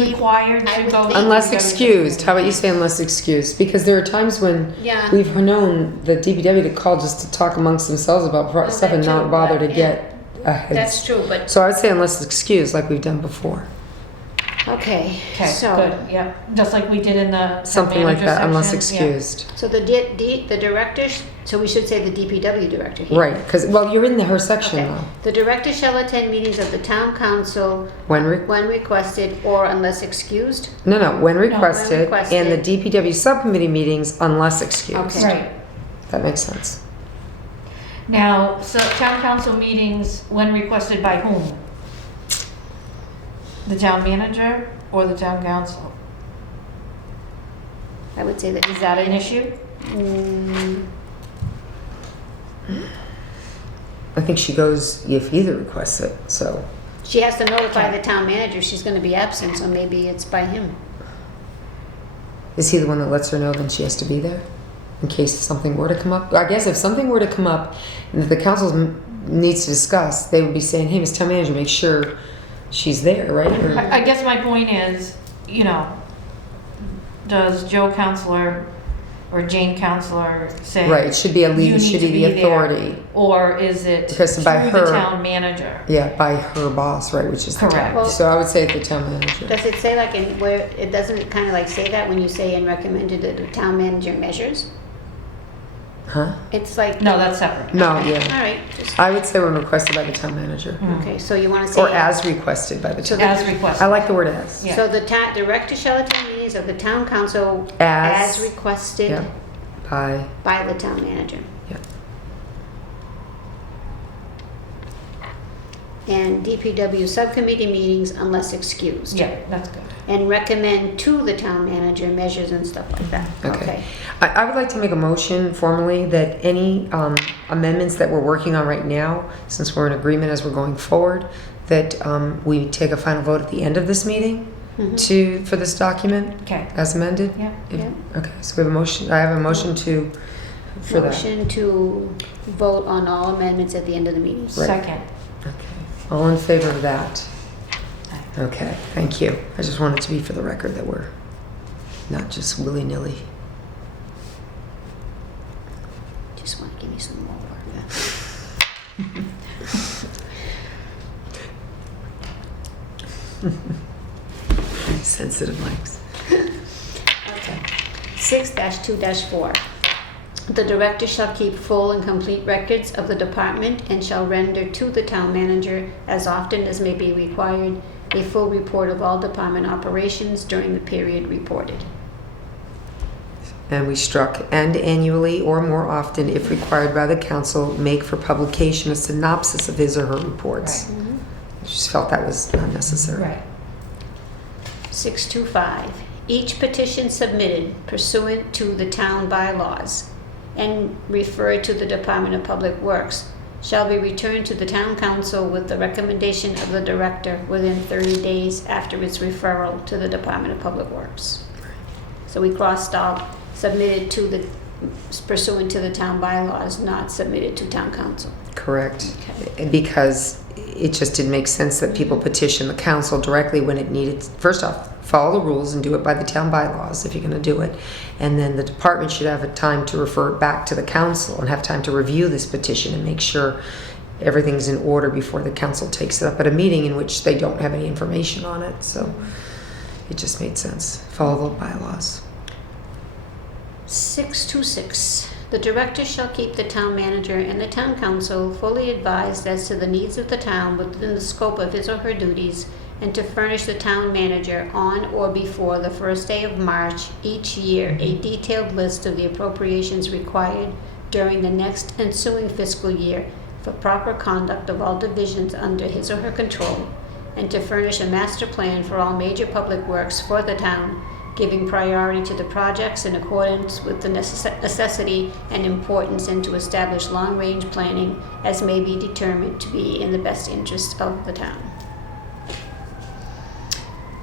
required I to would go. think- Unless DPW. excused. How about you say unless excused? Because there are times when Yeah. we've known the DPW to call just to talk amongst themselves about Well, stuff and that not too, bother but, to yeah. get ahead. That's true, but, So I would say unless excused, like we've done before. okay, Okay, so. good, yep, just like we did in the town Something like manager that, unless section, yeah. excused. So the directors, so we should say the DPW director here. Right, because, well, you're in her section Okay. now. The director shall attend meetings of the town council When, when requested or unless excused. no, when requested, requested. and the DPW subcommittee meetings unless excused. Okay. Right. That makes sense. Now, so town council meetings, when requested by whom? The town manager or the town council? I would say that. Is that an issue? Mm, I think she goes if either requests it, so. She has to notify the town manager she's gonna be absent, so maybe it's by him. Is he the one that lets her know then she has to be there? In case something were to come up? I guess if something were to come up and that the council needs to discuss, they would be saying, hey, Ms. Town Manager, make sure she's there, right? Or- I guess my point is, you know, does Joe Counselor or Jane Counselor say? Right, it should be a lead, "You it need should to be the there," authority. Or is it Because through by the her- town manager? Yeah, by her boss, right, which is the town. Correct. Well- So I would say the town manager. Does it say like in where, it doesn't kinda like say that when you say and recommended that the town manager measures? Huh? It's like. No, that's separate. No, Okay, yeah. All right, just, I would say when requested by the town manager. Hmm. okay, so you wanna say. Or as requested by the So town. As requested. I like the word as. Yeah. So the director shall attend meetings of the town council As- as requested Yeah. By, by the town manager. yeah. And DPW subcommittee meetings unless excused. Yeah, that's good. And recommend to the town manager measures and stuff like that. Okay. I would like to make a motion formally that any amendments that we're working on right now, since we're in agreement as we're going forward, that we take a final vote at the end of this meeting Mhm. for this document Okay, as amended. yeah. If- Yeah. Okay, so we have a motion, I have a motion for that. Motion to vote on all amendments at the end of the meeting. Right. Second. Okay. All in favor of that? Okay, thank you. I just want it to be for the record that we're not just willy-nilly. just want to give me some more work. Sensitive mics. Okay. 6-2-4. The director shall keep full and complete records of the department and shall render to the town manager, as often as may be required, a full report of all department operations during the period reported. And we struck, and annually or more often, if required by the council, make for publication a synopsis of his or her reports. Right. I just felt that was unnecessary. Right. 625. Each petition submitted pursuant to the town bylaws and referred to the Department of Public Works shall be returned to the town council with the recommendation of the director within 30 days after its referral to the Department of Public Works. So we crossed out submitted to the pursuant to the town bylaws, not submitted to town council. Correct. Because it just didn't make sense that people petition the council directly when it needed. First off, follow the rules and do it by the town bylaws if you're going to do it. And then the department should have a time to refer it back to the council and have time to review this petition and make sure everything's in order before the council takes it up at a meeting in which they don't have any information on it. So it just made sense. Follow the bylaws. 626. The director shall keep the town manager and the town council fully advised as to the needs of the town within the scope of his or her duties, and to furnish the town manager on or before the first day of March each year a detailed list of the appropriations required during the next ensuing fiscal year for proper conduct of all divisions under his or her control, and to furnish a master plan for all major public works for the town, giving priority to the projects in accordance with the necessity and importance, and to establish long-range planning as may be determined to be in the best interest of the town.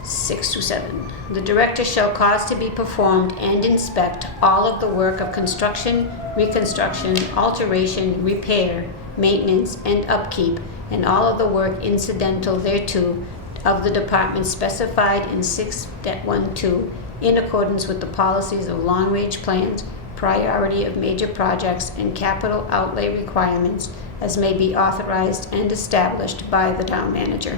6-7. The director shall cause to be performed and inspect all of the work of construction, reconstruction, alteration, repair, maintenance, and upkeep, and all of the work incidental thereto of the department specified in 6.12, in accordance with the policies of long-range plans, priority of major projects, and capital outlay requirements as may be authorized and established by the town manager.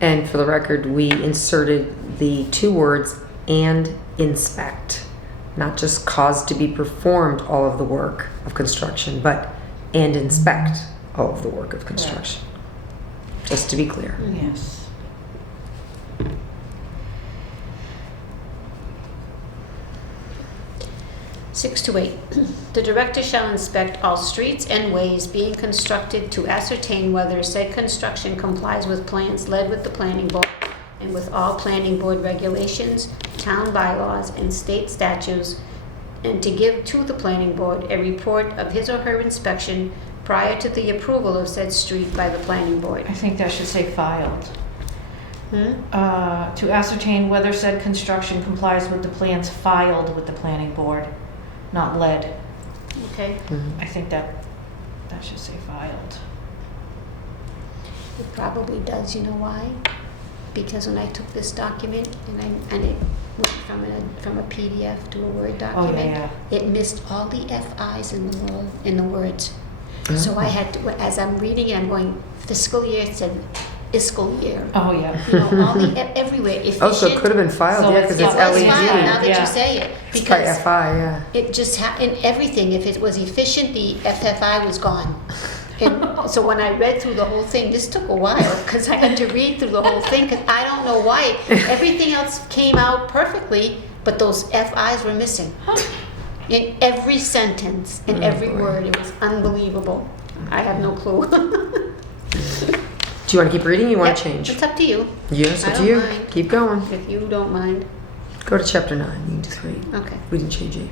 And for the record, we inserted the two words "and inspect," not just cause to be performed all of the work of construction, but and inspect all of the work of construction. Just to be clear. Yes. 6-8. The director shall inspect all streets and ways being constructed to ascertain whether said construction complies with plans led with the planning board and with all planning board regulations, town bylaws, and state statutes, and to give to the planning board a report of his or her inspection prior to the approval of said street by the planning board. I think that should say filed. To ascertain whether said construction complies with the plans filed with the planning board, not led. Okay. I think that should say filed. It probably does. You know why? Because when I took this document and it went from a PDF to a Word document, it missed all the FIs in the words. So I had to, as I'm reading it, I'm going fiscal year. It said fiscal year. Oh, yeah. You know, all the everywhere. Efficient. Oh, so it could have been filed, So yeah, because it's It was LED. fine, now that Yeah. you say it. It's by Because FI, yeah. it just in everything. If it was efficient, the FFI was gone. And so when I read through the whole thing, this took a while because I had to read through the whole thing because I don't know why. Everything else came out perfectly, but those FIs were missing. In every sentence, in every word, it was unbelievable. I have no clue. Do you want to keep reading or you want Yep, to change? It's up to you. Yes, I it's don't you. mind. Keep going. If you don't mind. Go to chapter 9. You can do 3. Okay. We didn't change 8.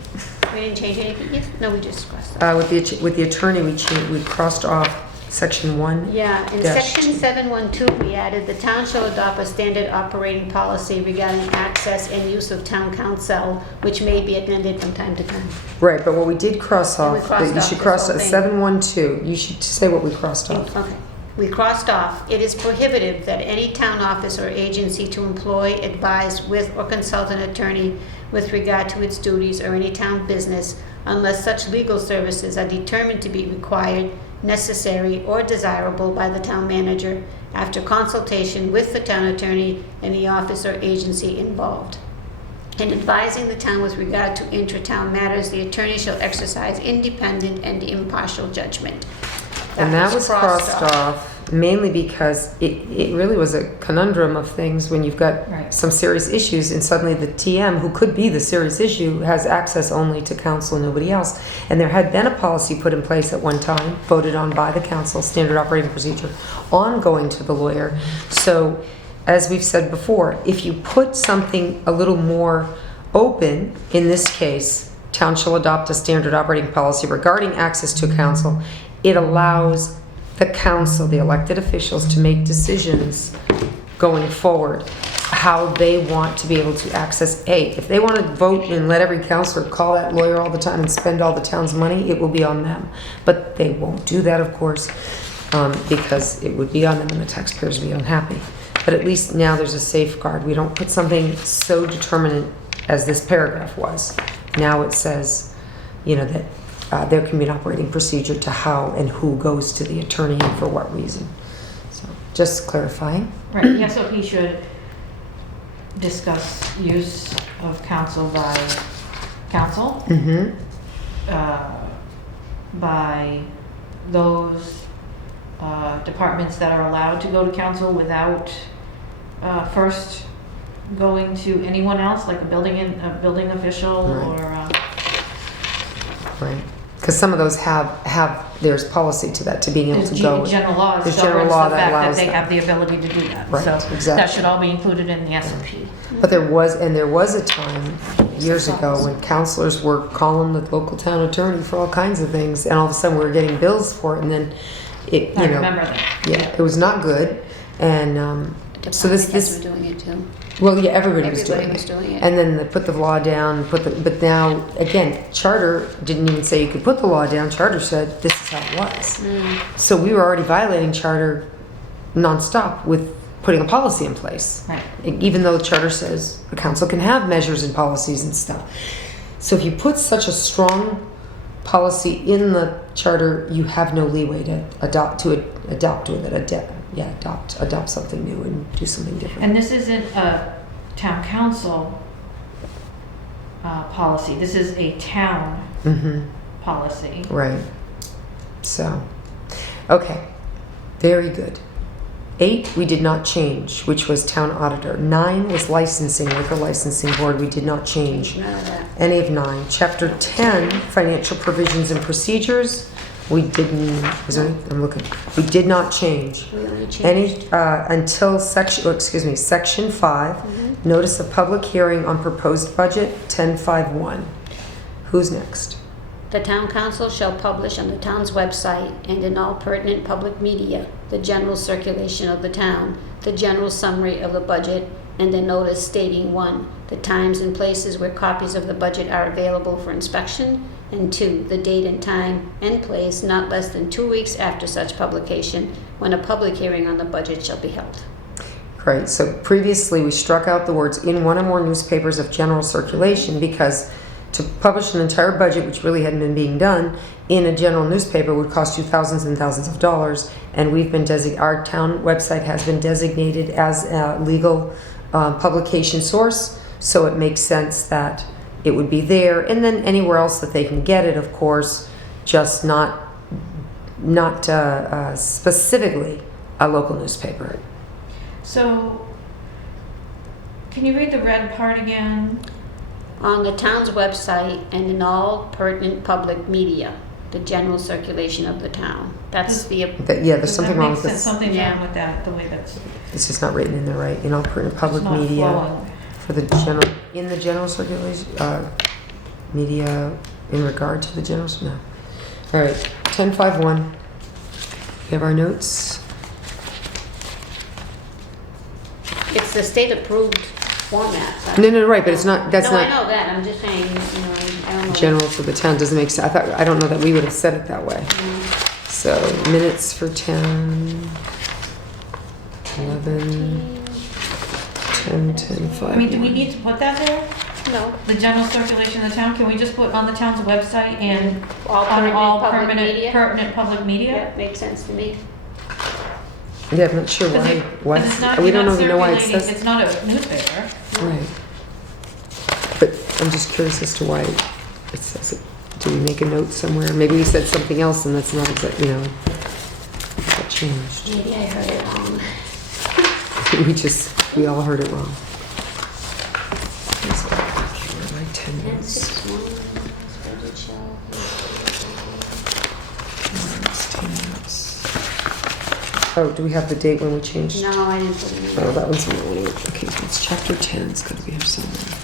We didn't change anything? Yes. No, we just crossed that. With the attorney, we crossed off section 1. Yeah, in Dash section 2. 712, we added, the town shall adopt a standard operating policy regarding access and use of town council, which may be amended from time to time. Right, but what we did cross And we off, crossed you off should this cross whole thing. 712. You should say what we crossed off. Okay. We crossed off, it is prohibited that any town office or agency to employ, advise with, or consult an attorney with regard to its duties or any town business unless such legal services are determined to be required, necessary, or desirable by the town manager after consultation with the town attorney and the office or agency involved. In advising the town with regard to intra-town matters, the attorney shall exercise independent and impartial judgment. And that was crossed off mainly because it really was a conundrum of things when you've got Right. some serious issues and suddenly the TM, who could be the serious issue, has access only to counsel and nobody else. And there had been a policy put in place at one time, voted on by the council, standard operating procedure, on going to the lawyer. So, as we've said before, if you put something a little more open, in this case, town shall adopt a standard operating policy regarding access to counsel, it allows the council, the elected officials, to make decisions going forward, how they want to be able to access. If they want to vote and let every councilor call that lawyer all the time and spend all the town's money, it will be on them. But they won't do that, of course, because it would be on them and the taxpayers would be unhappy. But at least now there's a safeguard. We don't put something so determinate as this paragraph was. Now it says, that there can be an operating procedure to how and who goes to the attorney and for what reason. So just clarifying. Right, the SOP should discuss use of counsel by council, Mm-hmm. by those departments that are allowed to go to council without first going to anyone else, like a building official Right. or. Right. Because some of those have there's policy to that, to being able There's to go. general laws There's general governs law the that fact that allows they that. have the ability to do that. Right, So exactly. that should all be included in the SOP. But there was a time years ago when counselors were calling the local town attorney for all kinds of things, and all of a sudden we were getting bills for it, and then it, I remember that. yeah, it was not good, and so Department heads this, were doing it too. well, yeah, everybody was Everybody doing was it. doing it. And then they put the law down, but now, again, charter didn't even say you could put the law down, charter said this is how it was. So we were already violating charter nonstop with putting a policy in place. Right. Even though the charter says the council can have measures and policies and stuff. So if you put such a strong policy in the charter, you have no leeway to adopt something new and do something different. And this isn't a town council policy. This is a town Mm-hmm. policy. Right. So, okay. Very good. 8, we did not change, which was town auditor. 9 was licensing, liquor licensing board. We did not change None of that. any of 9. Chapter 10, financial provisions and procedures. We didn't, I'm looking. We did not change. We only changed. Any, until section 5, notice of public hearing on proposed budget, 10.5.1. Who's next? The town council shall publish on the town's website and in all pertinent public media the general circulation of the town, the general summary of the budget, and a notice stating 1, the times and places where copies of the budget are available for inspection, and 2, the date and time and place not less than 2 weeks after such publication, when a public hearing on the budget shall be held. Great. So previously we struck out the words in one or more newspapers of general circulation because to publish an entire budget, which really hadn't been being done, in a general newspaper would cost you thousands and thousands of dollars. And we've been our town website has been designated as a legal publication source, so it makes sense that it would be there. And then anywhere else that they can get it, of course, just not specifically a local newspaper. So, can you read the red part again? On the town's website and in all pertinent public media, the general circulation of the town. That's the, There's something wrong with That makes sense. this. Something's Yeah. wrong with that, the way that's. It's just not written in there right. In all pertinent public it's not media. flowing. For the general circulation, media in regard to the general, no. All right, 10.5.1. We have our notes. it's the state approved format. so- No, right, but it's not, that's No, I not know that, I'm just saying, I don't know. general for the town, doesn't make sense. I don't know that we would have said it that way. Mm. So, minutes for 10, 11, 10, 10, 5. I mean, do we need to put that there? No. The general circulation of the town, can we just put on the town's website and All on all public media? pertinent public media? Yeah, makes sense to me. Yeah, I'm not sure why. Why? Because it's not, We you're don't not even know why it circulating, says. it's not a newspaper. Right. But I'm just curious as to why it says it. Do we make a note somewhere? Maybe we said something else and that's not exactly, got changed. Maybe I heard it wrong. We all heard it wrong. Let's go back here, my 10 notes. 1061, budget shall. That's 10 notes. Oh, do we have the date when we changed? No, I didn't put it in. Oh, that one's in the morning. Okay, it's chapter 10. It's got to be here somewhere.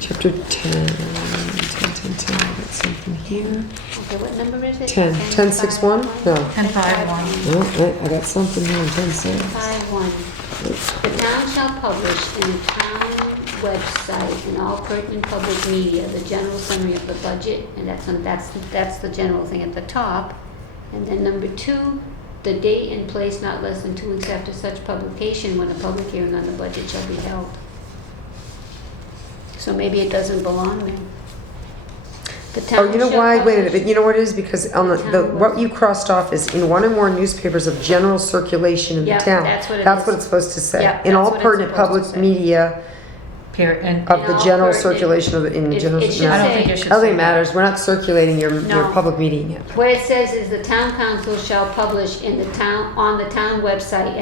Chapter 10, 10, 10, 10. I got something here. Okay, what number is it? 10. 1061? No. 1051. No, I got something here in 10.6. 1051. The town shall publish in the town website and all pertinent public media the general summary of the budget, and that's the general thing at the top. And then number 2, the date and place not less than 2 weeks after such publication when a public hearing on the budget shall be held. So maybe it doesn't belong there. The Oh, town you know shall why? Wait a publish- minute. You know what it is? Because on The the town what you crossed off is in one or more newspapers of general circulation in the Yeah, town. that's what it That's is. what it's supposed to say. Yeah, In that's all what it's pertinent supposed to public say. media Period. And of In the all general pertinent- circulation of the, in the It- general. it should no. I don't say- think it should I don't say think it that. matters. We're not circulating your No. public meeting yet. What it says is the town council shall publish in the town, on the town website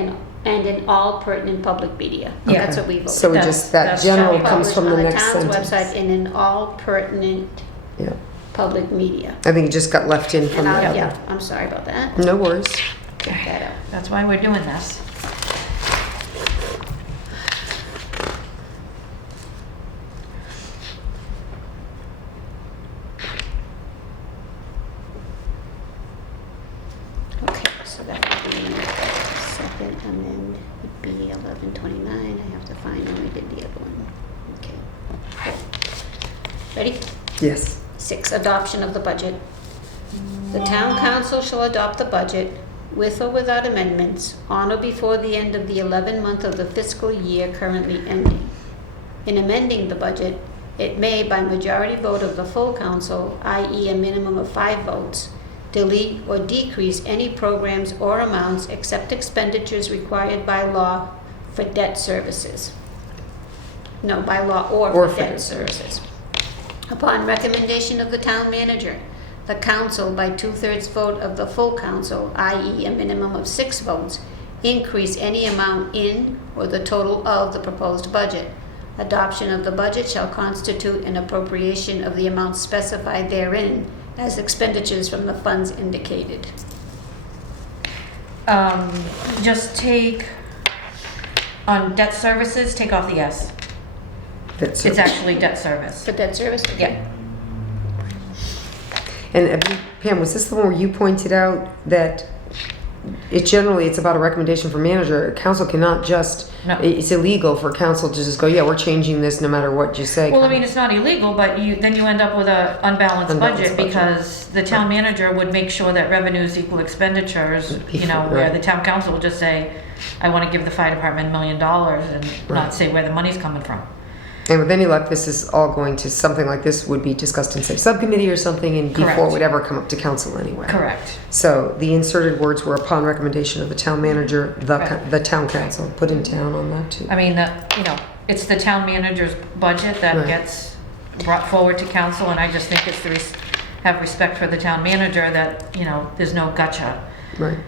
and in all pertinent public media. Yeah. That's what we voted. So we That's- just, that that's general shall be comes from the next On the sentence. town's website and in all pertinent Yeah. public media. I think it just got left in from And the I, other. yeah, I'm sorry about that. No worries. Take that out. That's why we're doing this. Okay, so that would be second amend would be 1129. I have to find when we did the other one. Okay. Cool. Ready? Yes. 6, adoption of the budget. The town council shall adopt the budget with or without amendments on or before the end of the 11th month of the fiscal year currently ending. In amending the budget, it may, by majority vote of the full council, i.e. a minimum of 5 votes, delete or decrease any programs or amounts except expenditures required by law for debt services. No, by law or Or for for debt debt services. Upon recommendation of the town manager, the council, by 2/3 vote of the full council, i.e. a minimum of 6 votes, increase any amount in or the total of the proposed budget. Adoption of the budget shall constitute an appropriation of the amount specified therein as expenditures from the funds indicated. Just take, on debt services, take off the S. That's It's it. actually debt service. For debt service? Yeah. And Pam, was this the one where you pointed out that it's about a recommendation from manager? Council cannot just, No. it's illegal for council to just go, yeah, we're changing this no matter what you say. Well, I mean, it's not illegal, but then you end up with a unbalanced Unbalanced budget budget. because the town manager would make sure that revenues equal expenditures, where Right. the town council would just say, I want to give the fire department $1 million and Right. not say where the money's coming from. And with any luck, this is all going to, something like this would be discussed in, say, subcommittee or something, and before it Correct. would ever come up to council anyway. Correct. So the inserted words were upon recommendation of the town manager, Right. the town council. Put in town on that too. I mean, it's the town manager's budget that Right. gets brought forward to council, and I just think it's have respect for the town manager that, there's no gotcha. Right.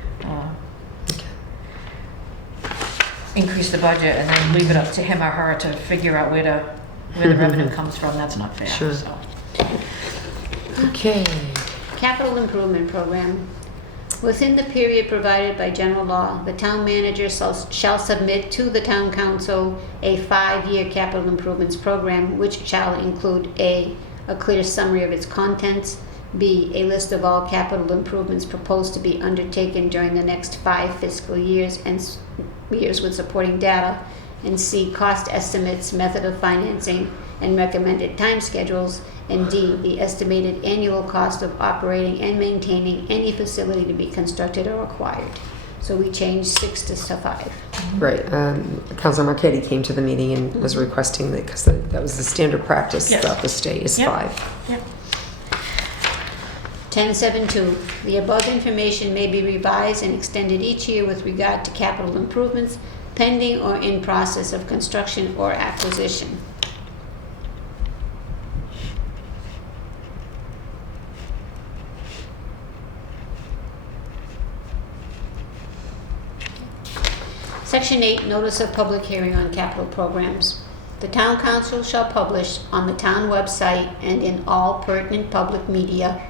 Increase the budget and then leave it up to him or her to figure out where the revenue comes from. That's not fair. Sure. So. Okay. Capital Improvement Program. Within the period provided by general law, the town manager shall submit to the town council a 5-year capital improvements program, which shall include A, a clear summary of its contents, B, a list of all capital improvements proposed to be undertaken during the next 5 fiscal years and years with supporting data, and C, cost estimates, method of financing, and recommended time schedules, and D, the estimated annual cost of operating and maintaining any facility to be constructed or acquired. So we changed 6 to 5. Right, Councilor Marquetti came to the meeting and was requesting that, because that was the standard practice Yes. throughout the state, is Yep. 5. Yep. 10.7.2, the above information may be revised and extended each year with regard to capital improvements pending or in process of construction or acquisition. Section 8, notice of public hearing on capital programs. The town council shall publish on the town website and in all pertinent public media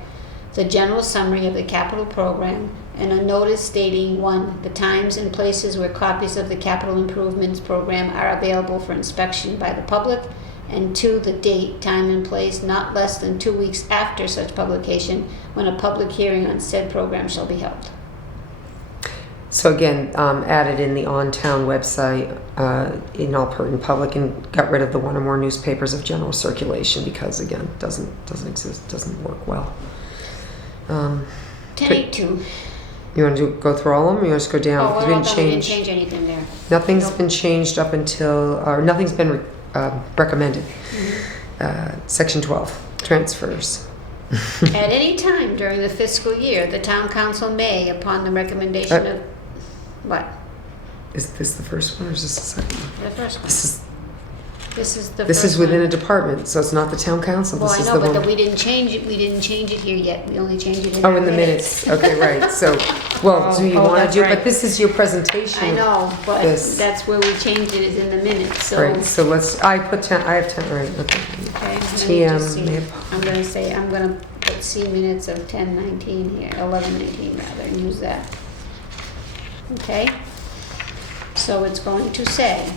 the general summary of the capital program and a notice stating 1, the times and places where copies of the capital improvements program are available for inspection by the public, and 2, the date, time, and place not less than 2 weeks after such publication when a public hearing on said program shall be held. So again, added in the on-town website, in all pertinent public, and got rid of the one or more newspapers of general circulation because again, doesn't exist, doesn't work well. 10.8.2. You want to go through all of them? Or you want to just go down? Oh, Because well, we didn't we didn't change. change anything there. Nothing's Nope. been changed up until, or nothing's been recommended. Section 12, transfers. At any time during the fiscal year, the town council may, upon the recommendation of, what? Is this the first one or is this the second one? The first one. This This is the is first within a one. department, so it's not the town council. Well, This I is know, the but one. we didn't change it, we didn't change it here yet, we only changed it in Oh, our in the minutes. Okay, right. So, well, do you Oh, want to that's do? right. But this is your presentation. I know, but This. that's where we changed it, is in the minutes, so. Right. So let's. I put 10. I have 10. Right. Okay. Okay, let me just TM. see. I'm gonna put C minutes of 10:19 here, 11:19 rather, and use that. Okay? So it's going to say,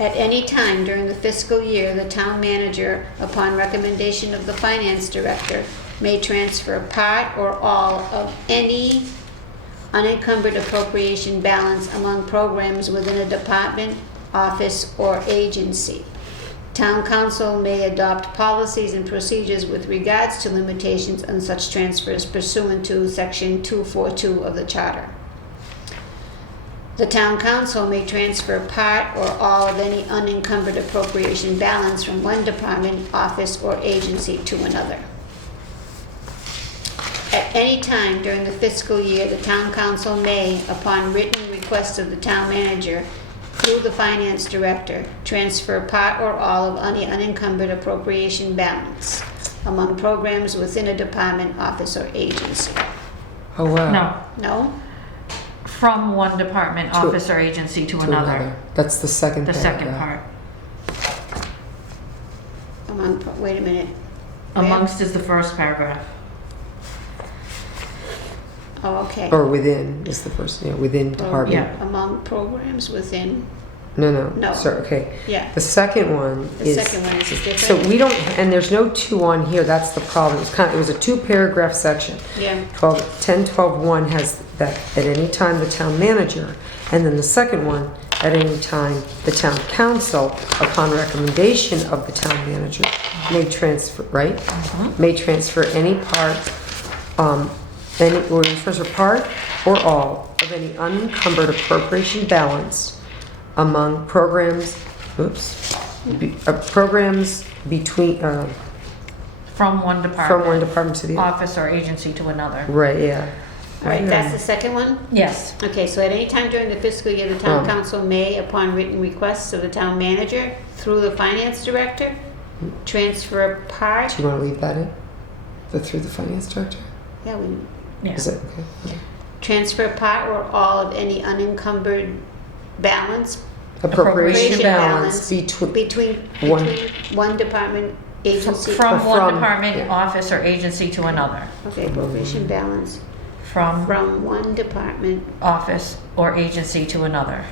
at any time during the fiscal year, the town manager, upon recommendation of the finance director, may transfer part or all of any unencumbered appropriation balance among programs within a department, office, or agency. Town council may adopt policies and procedures with regards to limitations on such transfers pursuant to Section 242 of the Charter. The town council may transfer part or all of any unencumbered appropriation balance from one department, office, or agency to another. At any time during the fiscal year, the town council may, upon written request of the town manager, through the finance director, transfer part or all of any unencumbered appropriation balance among programs within a department, office, or agency. Oh wow. No, No? from one department, To- office, or agency to another. That's the second. The second paragraph. part. Wait a minute. Where? Amongst is the first paragraph. Oh, okay. Or within is the first. Yeah, within department. yeah. Among programs within, No. No. Sorry. Okay. yeah. The second one The is. second one is different. So we don't, and there's no 2 on here. That's the problem. It was a 2-paragraph section. Yeah, 10.12.1 has that at any time the town manager, and then the second one, at any time the town council, upon recommendation of the town manager, may transfer, right? May transfer any part, or transfer part or all of any unencumbered appropriation balance among programs, programs between, From one department. from one department to the other. Office or agency to another. Right, yeah. all right, that's the second one? Yes. Okay, so at any time during the fiscal year, the town Oh. council may, upon written requests of the town manager, through the finance director, transfer part, Do you want to leave that in? Through the finance director? yeah, Yeah. Is it, okay. transfer part or all of any unencumbered balance, Appropriation balance between, between One. one department, agency. From one From- department, yeah. office, or agency to another. Okay, appropriation balance From from one department, office or agency to another.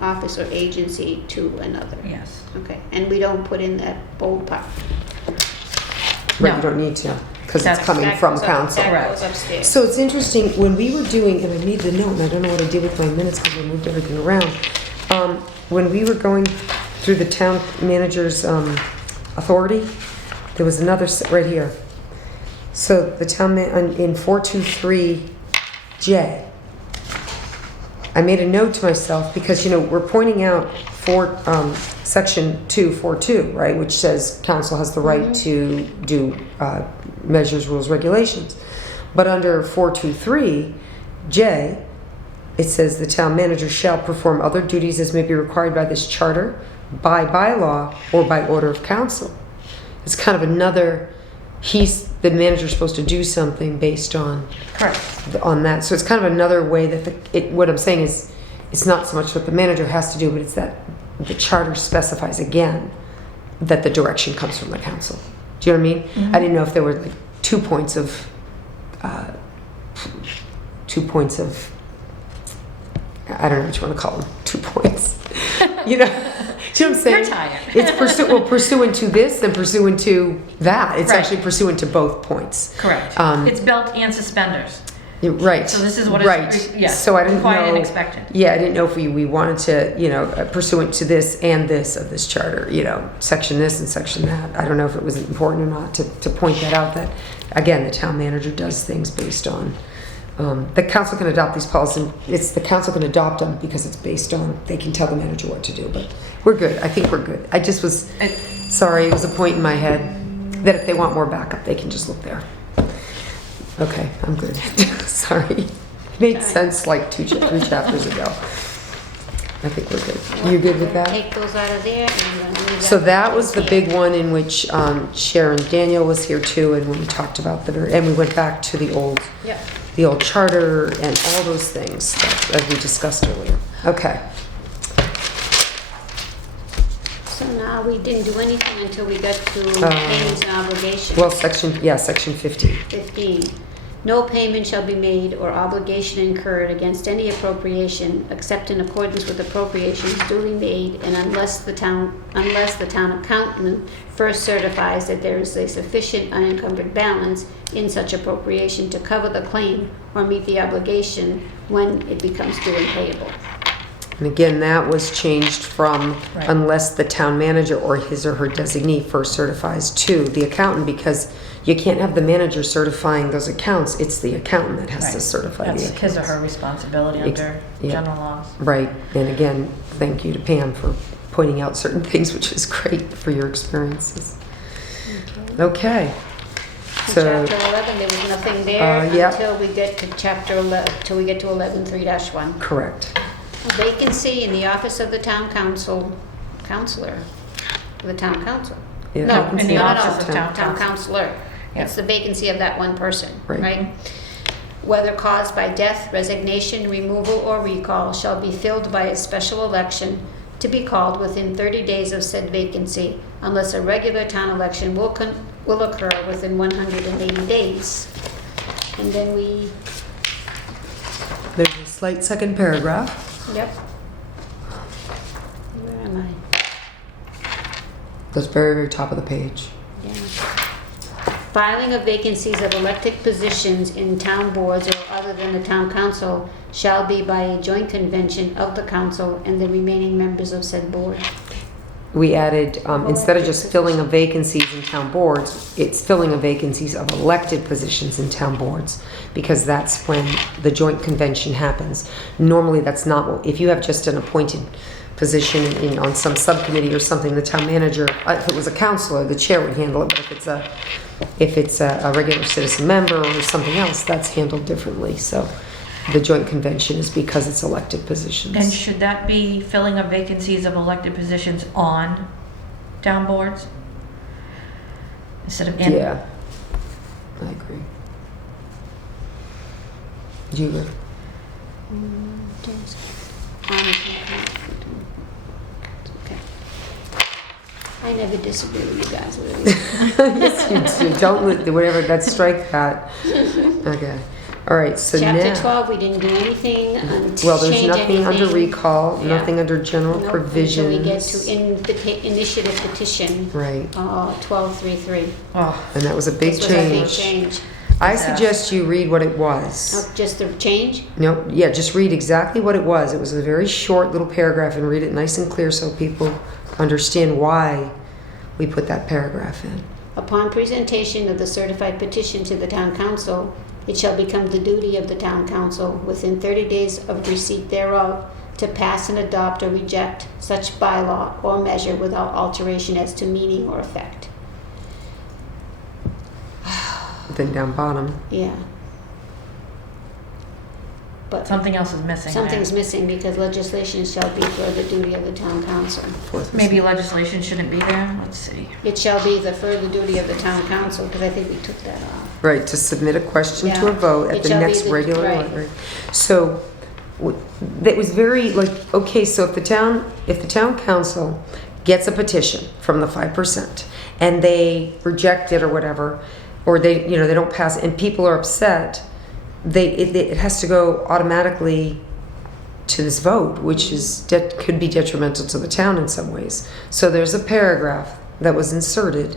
office, or agency to another. Yes. Okay, and we don't put in that bold part. right, No. you don't need to, because it's That's- coming That from goes up- council. That Right. goes upstairs. So it's interesting, when we were doing, and I made the note, and I don't know what I did with my minutes because I moved everything around. When we were going through the town manager's authority, there was another, right here. So the town, in 423J, I made a note to myself because, we're pointing out section 242, right, which says council has the right to do measures, rules, regulations. But under 423J, it says the town manager shall perform other duties as may be required by this charter, by bylaw, or by order of council. It's kind of another, the manager's supposed to do something based on Correct. on that. So it's kind of another way that what I'm saying is, it's not so much what the manager has to do, but it's that the charter specifies again that the direction comes from the council. Do you know what I mean? I didn't know if there were like 2 points of, I don't know what you want to call them, 2 points. Do you know what I'm saying? You're tired. It's pursuant to this and pursuant to that. It's Right. actually pursuant to both points. Correct. It's belt and suspenders. Right. So this is what is right. yeah, So I didn't required know. and expected. Yeah, I didn't know if we wanted to, pursuant to this and this of this charter, section this and section that. I don't know if it was important or not to point that out. That again, the town manager does things based on. The council can adopt these policies. It's the council can adopt them because it's based on. They can tell the manager what to do. But we're good. I think we're good. I just was sorry. It was a point in my head that if they want more backup, they can just look there. Okay, I'm good. Sorry. It made sense like 3 chapters ago. I think we're good. You good with that? Take those out of there and I'm gonna leave So that was the here. big one in which Sharon Daniel was here too, and when we talked about and we went back to the old charter and all those things as we discussed earlier. Okay. So now we didn't do anything until we got to payments and obligations. Well, section 15. 15. No payment shall be made or obligation incurred against any appropriation except in accordance with appropriations duly made and unless the town accountant first certifies that there is a sufficient unencumbered balance in such appropriation to cover the claim or meet the obligation when it becomes due and payable. And again, that was changed from Right. unless the town manager or his or her designee first certifies to the accountant, because you can't have the manager certifying those accounts. It's the accountant that has to Right. certify That's the accounts. his or her responsibility Ex- under yeah. general laws. Right. And again, thank you to Pam for pointing out certain things, which is great for your experiences. Okay. In So, chapter 11, there was nothing there yeah. until we get to chapter 11, till we get to 11.3-1. correct. A vacancy in the office of the town counselor, the town council. Yeah, No, vacancy in the of office of town- town council. counselor. It's the vacancy of that one person, Right. right? Whether caused by death, resignation, removal, or recall, shall be filled by a special election to be called within 30 days of said vacancy, unless a regular town election will occur within 180 days. And then There's a slight second paragraph. yep. Where am I? Goes very, very top of the page. Yeah. Filing of vacancies of elected positions in town boards or other than the town council shall be by a joint convention of the council and the remaining members of said board. We added, instead of just filling of vacancies in town boards, it's filling of vacancies of elected positions in town boards, because that's when the joint convention happens. Normally, that's not, if you have just an appointed position on some subcommittee or something, the town manager, if it was a counselor, the chair would handle it, but if it's a regular citizen member or something else, that's handled differently. So the joint convention is because it's elected positions. And should that be filling of vacancies of elected positions on town boards? Instead of in? Yeah, I agree. Do you agree? Okay. I never disagree with you guys, really. Yes, you do. Don't, whatever, that's strike that. Okay. All right, so Chapter now, 12, we didn't do anything, well, there's change nothing under anything. recall, Yeah. nothing under general Nope, provisions. until we get to initiative petition, Right, 1233. Oh, and that was a big This was a big change. change. I suggest you read what it was. Oh, just the change? No, yeah, just read exactly what it was. It was a very short little paragraph, and read it nice and clear so people understand why we put that paragraph in. Upon presentation of the certified petition to the town council, It shall become the duty of the town council within 30 days of receipt thereof to pass and adopt or reject such bylaw or measure without alteration as to meaning or effect. Then down bottom. Yeah. But Something else is missing there. something's missing because legislation shall be for the duty of the town council. Maybe legislation shouldn't be there, let's see. It shall be the further duty of the town council, because I think we took that off. Right, to submit a question to Yeah. a vote It at the shall be next the- regular right. one. So, that was very, like, okay, so if the town council gets a petition from the 5% and they reject it or whatever, or they, you know, they don't pass it and people are upset, it has to go automatically to this vote, which is could be detrimental to the town in some ways. So there's a paragraph that was inserted,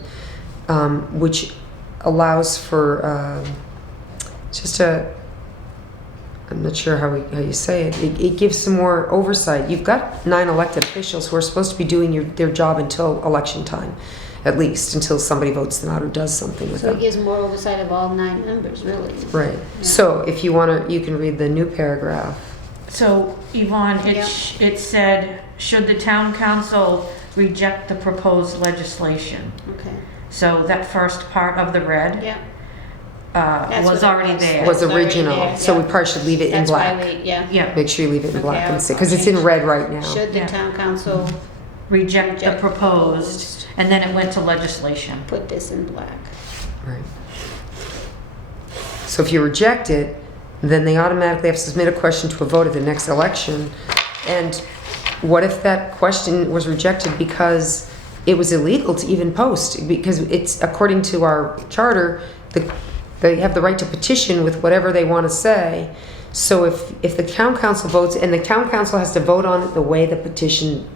which allows for just I'm not sure how you say it. It gives some more oversight. You've got 9 elected officials who are supposed to be doing their job until election time, at least until somebody votes them out or does something with So it them. gives more oversight of all 9 members, really. Right. Yeah. So if you want to, you can read the new paragraph. So Yvonne, Yeah. it said, should the town council reject the proposed legislation? Okay. So that first part of the red Yeah. That's was what it already was. there. Was It's already original, there, so we yeah. probably should leave it in That's why black. we, yeah. Yeah, Make sure you leave it in Okay, black I'll and see, because it's in change. red right now. Should the Yeah. town council reject the Reject proposed, and then it went to legislation. put this in black? Right. So if you reject it, then they automatically have to submit a question to a vote at the next election. And what if that question was rejected because it was illegal to even post? Because it's, according to our charter, they have the right to petition with whatever they want to say. So if the town council votes, and the town council has to vote on it the way the petition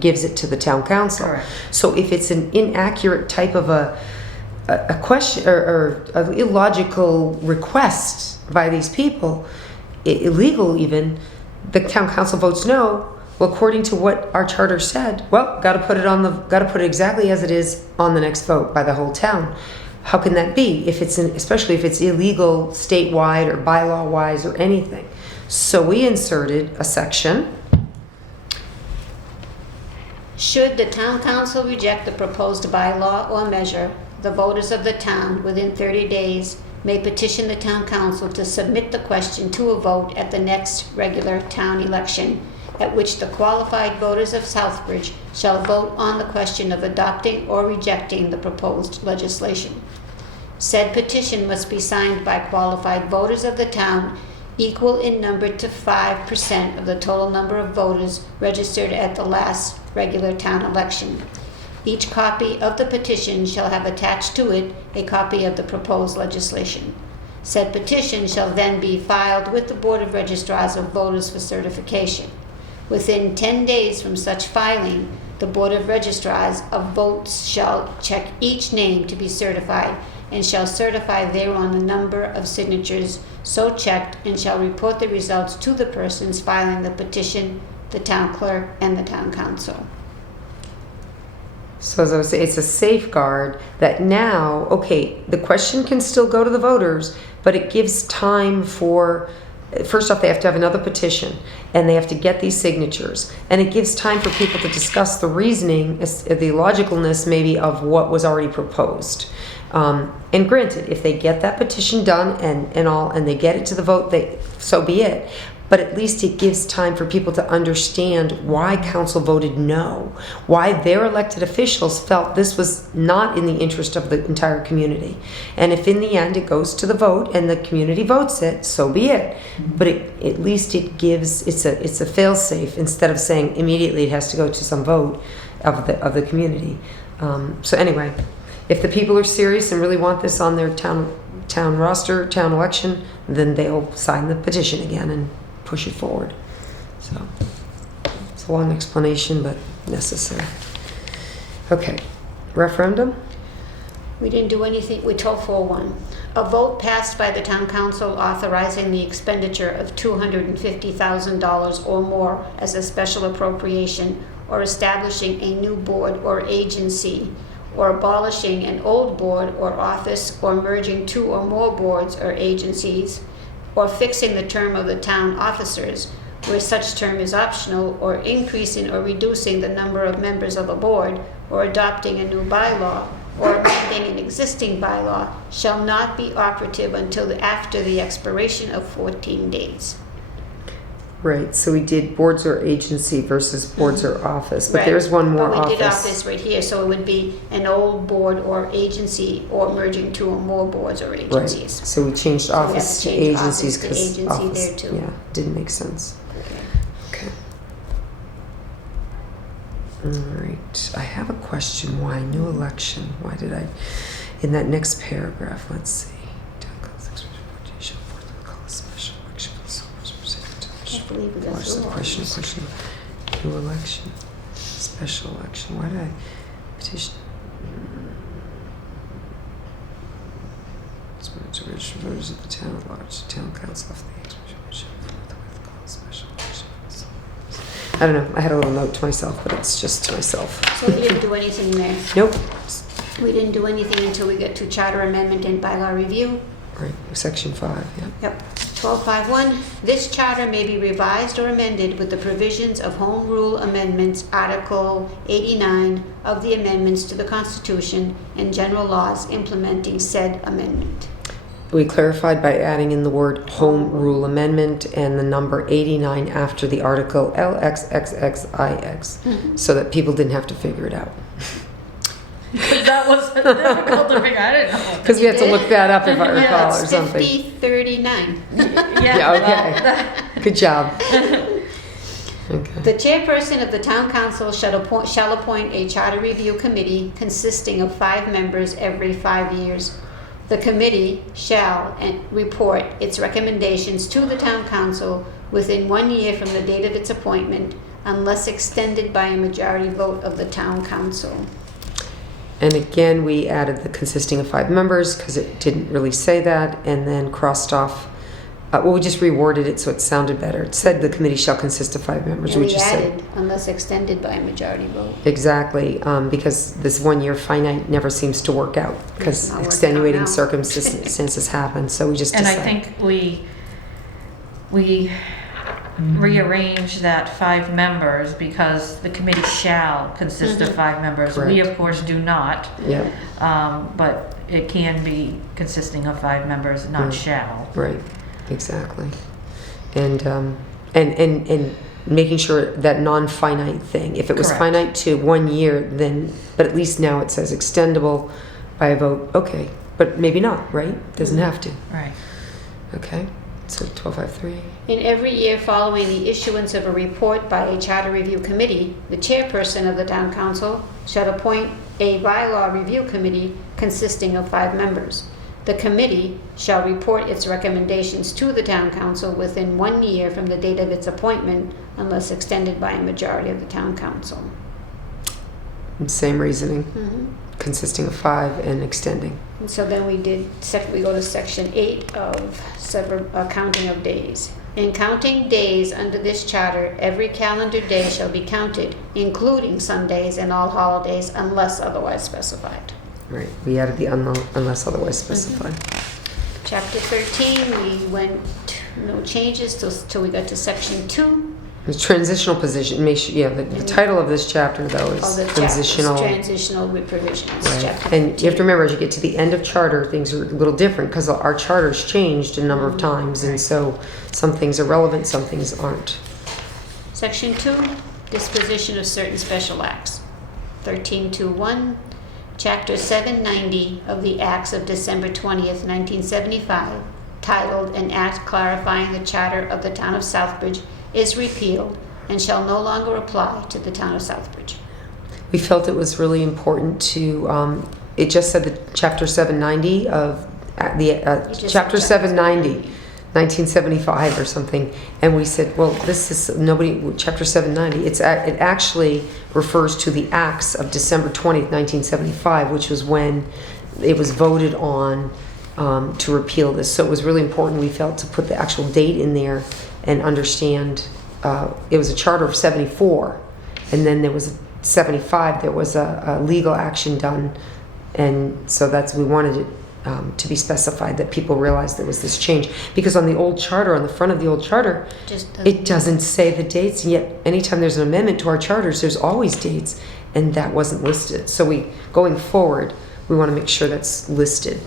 gives it to the town council. Correct. So if it's an inaccurate type of a question or an illogical request by these people, illegal even, the town council votes no. Well, according to what our charter said, well, got to put it exactly as it is on the next vote by the whole town. How can that be if especially if it's illegal statewide or bylaw wise or anything? So we inserted a section. Should the town council reject the proposed bylaw or measure, the voters of the town within 30 days may petition the town council to submit the question to a vote at the next regular town election, at which the qualified voters of Southbridge shall vote on the question of adopting or rejecting the proposed legislation. Said petition must be signed by qualified voters of the town, equal in number to 5% of the total number of voters registered at the last regular town election. Each copy of the petition shall have attached to it a copy of the proposed legislation. Said petition shall then be filed with the Board of Registrars of Voters for certification. Within 10 days from such filing, the Board of Registrars of Votes shall check each name to be certified and shall certify thereon the number of signatures so checked and shall report the results to the persons filing the petition, the town clerk, and the town council. So as I was saying, it's a safeguard that now, okay, the question can still go to the voters, but it gives time for, first off, they have to have another petition, and they have to get these signatures. And it gives time for people to discuss the reasoning, the logicalness maybe of what was already proposed. And granted, if they get that petition done and they get it to the vote, so be it. But at least it gives time for people to understand why council voted no, why their elected officials felt this was not in the interest of the entire community. And if in the end it goes to the vote and the community votes it, so be it. But at least it gives, it's a fail-safe instead of saying immediately it has to go to some vote of the community. So anyway, if the people are serious and really want this on their town roster, town election, then they'll sign the petition again and push it forward. So it's a long explanation, but necessary. Okay, referendum. We didn't do anything, we told for one. A vote passed by the town council authorizing the expenditure of $250,000 or more as a special appropriation, or establishing a new board or agency, or abolishing an old board or office, or merging 2 or more boards or agencies, or fixing the term of the town officers, where such term is optional, or increasing or reducing the number of members of a board, or adopting a new bylaw, or amending an existing bylaw, shall not be operative until after the expiration of 14 days. Right, so we did boards or agency versus boards or office, but Right. there's one more But we did office. office right here, so it would be an old board or agency, or merging 2 or more boards or Right, agencies. so we changed So we have office to to change agencies office to because agency office, there, too. yeah, didn't make sense. Okay. Okay. All right, I have a question. Why new election? Why did I, in that next paragraph, let's see. Town council shall forthwith call a special election for the sole representative. Can't believe we got Watch the through all question, this. question. New election, special election. Why did I petition? To register voters of the town at large, the town council of the expression shall forthwith call a special election for the sole representative. I don't know. I had a little note to myself, but it's just to myself. So we didn't do anything there. Nope. We didn't do anything until we get to charter amendment and bylaw review. Right, section 5, yeah. Yep. 1251, this charter may be revised or amended with the provisions of Home Rule Amendments, Article 89 of the amendments to the Constitution and general laws implementing said amendment. We clarified by adding in the word home rule amendment and the number 89 after the article LXXXIX, so that people didn't have to figure it out. That was difficult to figure. I didn't know. Because we had to look that up if I recall or It's something. 5039. Yeah, okay. Good job. Okay. The chairperson of the town council shall appoint a charter review committee consisting of 5 members every 5 years. The committee shall report its recommendations to the town council within 1 year from the date of its appointment, unless extended by a majority vote of the town council. And again, we added the consisting of 5 members because it didn't really say that, and then crossed off. Well, we just reworded it so it sounded better. It said the committee shall consist of 5 members. And we just said added, unless extended by a majority vote. exactly, because this 1 year finite never seems to work out It's because not working extenuating out now. circumstances happen. So we just And I decided. think we rearranged that 5 members because the committee shall consist of 5 members. We, Correct. of course, do not, Yeah, but it can be consisting of 5 members, not shall. right, exactly. And making sure that non-finite thing. If it was Correct. finite to 1 year, then, but at least now it says extendable by a vote. Okay, but maybe not, right? Doesn't have to. Right. Okay, so 1253. In every year following the issuance of a report by a charter review committee, the chairperson of the town council shall appoint a bylaw review committee consisting of 5 members. The committee shall report its recommendations to the town council within 1 year from the date of its appointment, unless extended by a majority of the town council. Same reasoning, consisting of 5 and extending. And so then we go to section 8 of counting of days. In counting days under this charter, every calendar day shall be counted, including Sundays and all holidays, unless otherwise specified. Right, we added the unless otherwise specified. Chapter 13, we went no changes till we got to section 2. The transitional position, the title of this chapter though of is the transitional. transitional provisions. Right. Chapter And you have to 13. remember, as you get to the end of charter, things are a little different because our charter's changed a number of times, and so some things are relevant, some things aren't. Section 2, disposition of certain special acts. 13.2.1, Chapter 790 of the Acts of December 20th, 1975, titled An Act Clarifying the Charter of the Town of Southbridge, is repealed and shall no longer apply to the Town of Southbridge. We felt it was really important to, it just said the chapter 790 of just chapter said 790, 1975 or something, and we said, well, this is chapter 790. It actually refers to the acts of December 20th, 1975, which was when it was voted on to repeal this. So it was really important, we felt, to put the actual date in there and understand. It was a charter of 74, and then there was 75, there was a legal action done, and so we wanted it to be specified that people realized there was this change. Because on the old charter, on the front of the old charter, Just it doesn't say the dates, and yet anytime there's an amendment to our charters, there's always dates, and that wasn't listed. So going forward, we want to make sure that's listed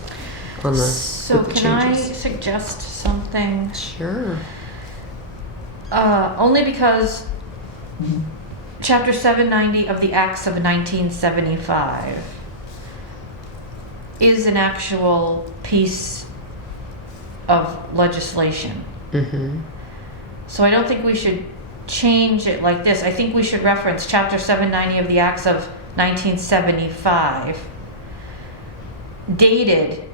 on the So with the can I changes. suggest something? Sure. Only because Chapter 790 of the Acts of 1975 is an actual piece of legislation. Mm-hmm. So I don't think we should change it like this. I think we should reference Chapter 790 of the Acts of 1975, dated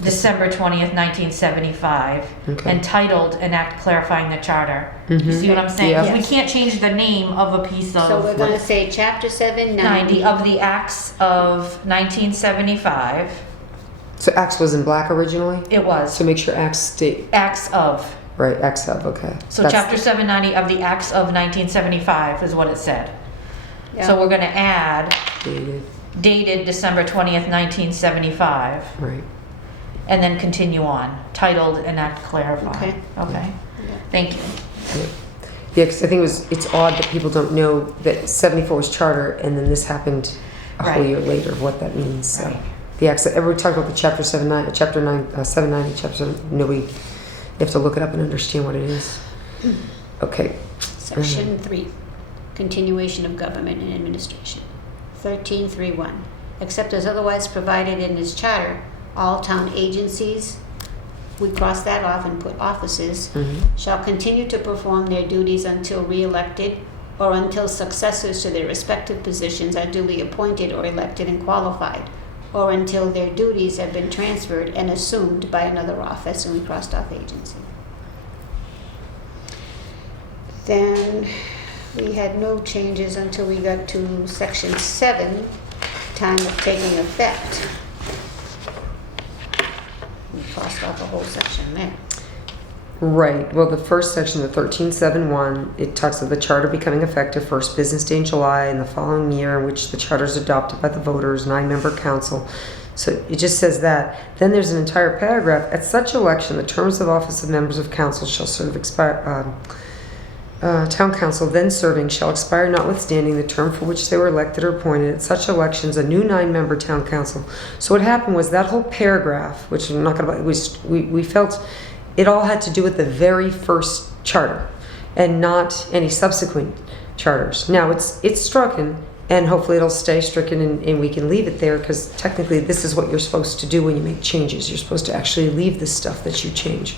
December 20th, 1975, Okay. entitled An Act Clarifying the Charter. Mhm. You see what I'm saying? Yeah. 'Cause we Yes. can't change the name of a piece So we're of gonna say chapter 790. 90 of the Acts of 1975. So X was in black originally? It was. So make sure X state, Acts of. right, X of, okay. So That's- Chapter 790 of the Acts of 1975 is what it said. Yeah. So we're gonna add Dated, dated December 20th, 1975, right. and then continue on, titled An Act Clarifying. Okay. Okay, Yeah. thank you. Yeah, because I think it's odd that people don't know that 74 was charter, and then this happened a whole Right. year later, what that means, so. Right. The X, every talk about the chapter 790, chapter 790, chapter 7, nobody, you have to look it up and understand what it is. Okay. Section 3, continuation of government and administration. 13.3.1, except as otherwise provided in this charter, all town agencies, we cross that off and put offices, Mhm. shall continue to perform their duties until re-elected or until successors to their respective positions are duly appointed or elected and qualified, or until their duties have been transferred and assumed by another office, and we crossed off agency. Then we had no changes until we got to section 7, time of taking effect. We crossed off a whole section there. Right, well, the first section, the 13.7.1, it talks of the charter becoming effective first business day in July in the following year in which the charter is adopted by the voters, 9-member council. So it just says that. Then there's an entire paragraph, at such election, the terms of office of members of council shall serve town council then serving shall expire notwithstanding the term for which they were elected or appointed. At such elections, a new 9-member town council. So what happened was that whole paragraph, which I'm not going to, we felt it all had to do with the very first charter and not any subsequent charters. Now it's stricken, and hopefully it'll stay stricken, and we can leave it there, because technically this is what you're supposed to do when you make changes. You're supposed to actually leave the stuff that you change.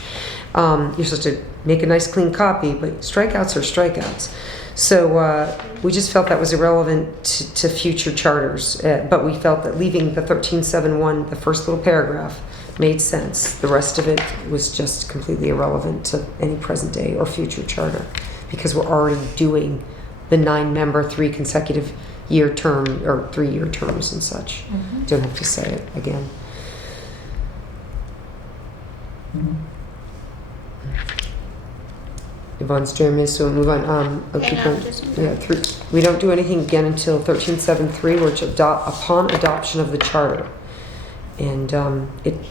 You're supposed to make a nice clean copy, but strikeouts are strikeouts. So we just felt that was irrelevant to future charters, but we felt that leaving the 13.7.1, the first little paragraph, made sense. The rest of it was just completely irrelevant to any present day or future charter, because we're already doing the 9-member 3 consecutive year term or 3-year terms and such. Mhm. Don't have to say it again. Yvonne's doing this, so we'll move on. Hang on, just- Yeah, we don't do anything again until 13.7.3, which upon adoption of the charter. And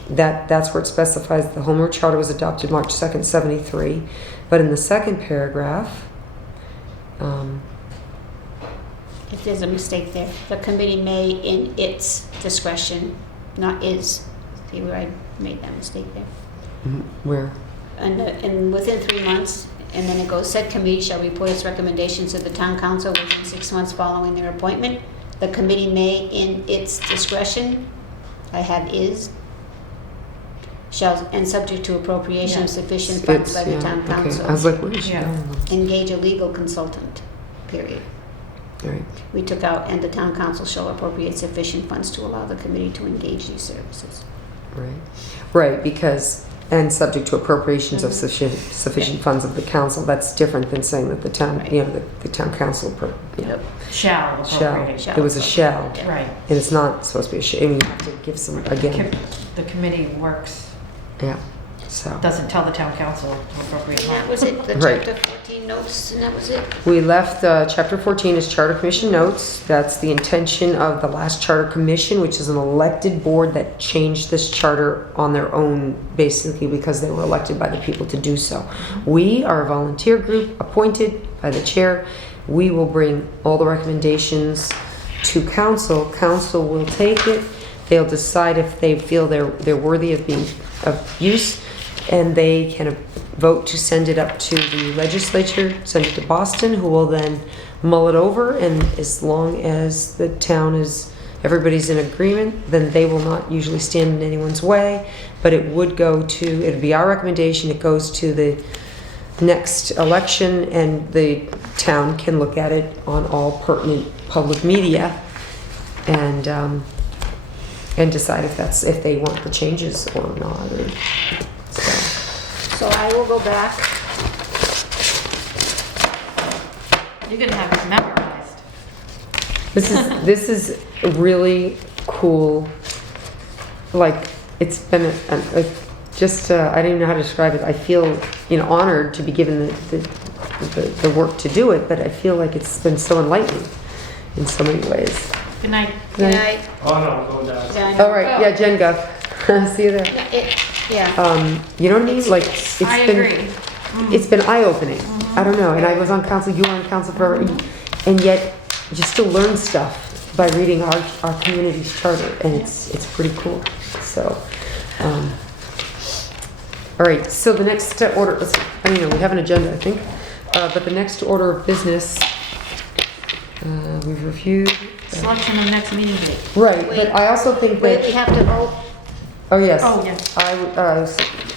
that's where it specifies the Home Rule Charter was adopted March 2nd, 73. But in the second paragraph, If there's a mistake there, the committee may, in its discretion, not is, see where I made that mistake there? where? And within 3 months, and then it goes, said committee shall report its recommendations to the town council within 6 months following their appointment. The committee may, in its discretion, I have is, shall, and subject to appropriation of Yeah. sufficient funds by the Yeah, town okay. council, I was like, where's she Yeah. going? engage a legal consultant, period. All right. We took out, and the town council shall appropriate sufficient funds to allow the committee to engage these services. Right, because, and subject to appropriations of Mhm. sufficient funds of the council, that's different than saying that the town, Right. the town council, Yep. Shall shall. appropriate. Shall It was a shall, appropriate, Right. and it's not supposed to be a shall, I mean, you have to give some, again, The committee works. yeah. So, Doesn't tell the town council to appropriate That funds. was it, the Right. chapter 14 notes, and that was it? we left chapter 14 as Charter Commission notes. That's the intention of the last Charter Commission, which is an elected board that changed this charter on their own, basically because they were elected by the people to do so. We are a volunteer group appointed by the chair. We will bring all the recommendations to council. Council will take it. They'll decide if they feel they're worthy of being of use, and they can vote to send it up to the legislature, send it to Boston, who will then mull it over, and as long as the town is, everybody's in agreement, then they will not usually stand in anyone's way, but it would go to, it'd be our recommendation, it goes to the next election, and the town can look at it on all pertinent public media, and decide if they want the changes or not. So I will go back. You're gonna have it memorized. This is really cool. Like, it's been just I don't even know how to describe it. I feel honored to be given the work to do it, but I feel like it's been so enlightening in so many ways. Good night. Good night. Oh, no, I'm going down. Yeah, I know. All right, yeah, Jen, go. See you there. Yeah. You know what I mean? Like, it's I been, agree. it's been eye-opening. I don't know, and I was on council, you were on council forever, and yet you still learn stuff by reading our community's charter, and it's pretty cool. So, all right, so the next order, we have an agenda, I think, but the next order of business, we've reviewed. Selection of next meeting date. Right, but I also think Wait, we that, have to vote. oh, yes. Oh, yes.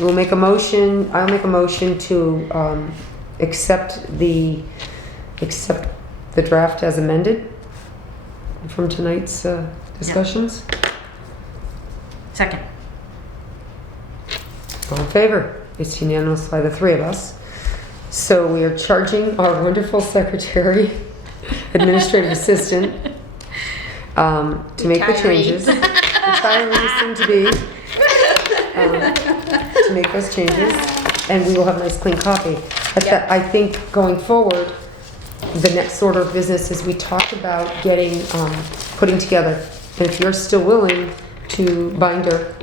I'll make a motion to accept the draft as amended from tonight's discussions. Second. All in favor? It's unanimous by the three of us. So we are charging our wonderful secretary, administrative assistant, to make the Retiree. changes. Retiree soon to be. To make those changes, and we will have a nice clean copy. But Yep. I think going forward, the next order of business is we talked about putting together, and if you're still willing to binder,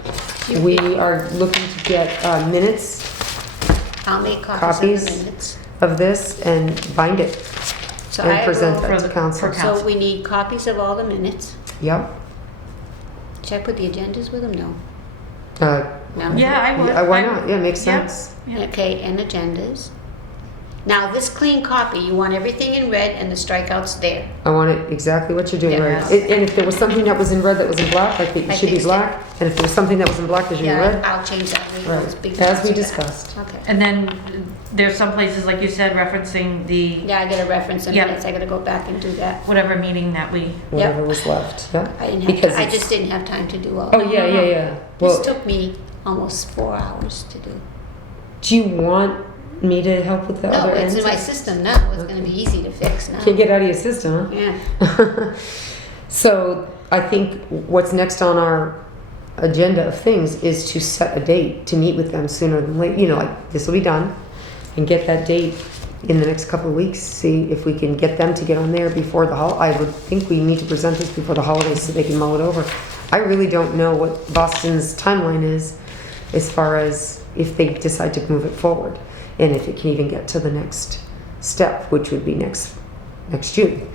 we are looking to get minutes I'll make copies Copies? of the minutes. of this and bind it So and I present will, that to council. so we need copies of all the minutes. Yep. Should I put the agendas with them? No. No? Yeah, I would. Why not? Yeah, makes Yep. sense. Yeah. Okay, and agendas. Now, this clean copy, you want everything in red and the strikeouts there. I want it exactly what you're doing, Yes. right? And if there was something that was in red that was in black, like it I should be fixed it. black, and if there was something that was in black, it should be Yeah, red. I'll change that. Leave those Right, big as ones we for that. discussed. Okay. And then there's some places, like you said, referencing the, Yeah, I get a reference in Yeah. minutes. I gotta go back and do that. whatever meeting that we, Whatever was left, yeah? I didn't Because have, I it's- just didn't have time to do all. Oh, yeah, yeah, yeah. This Well, took me almost 4 hours to do. do you want me to help with the No, other it's ends? in my system now. It's gonna be easy to fix now. Can't get out of your system, Yeah. huh? So I think what's next on our agenda of things is to set a date to meet with them sooner than later. Like this will be done, and get that date in the next couple of weeks. See if we can get them to get on there before the I would think we need to present this before the holidays so they can mull it over. I really don't know what Boston's timeline is as far as if they decide to move it forward, and if it can even get to the next step, which would be next June.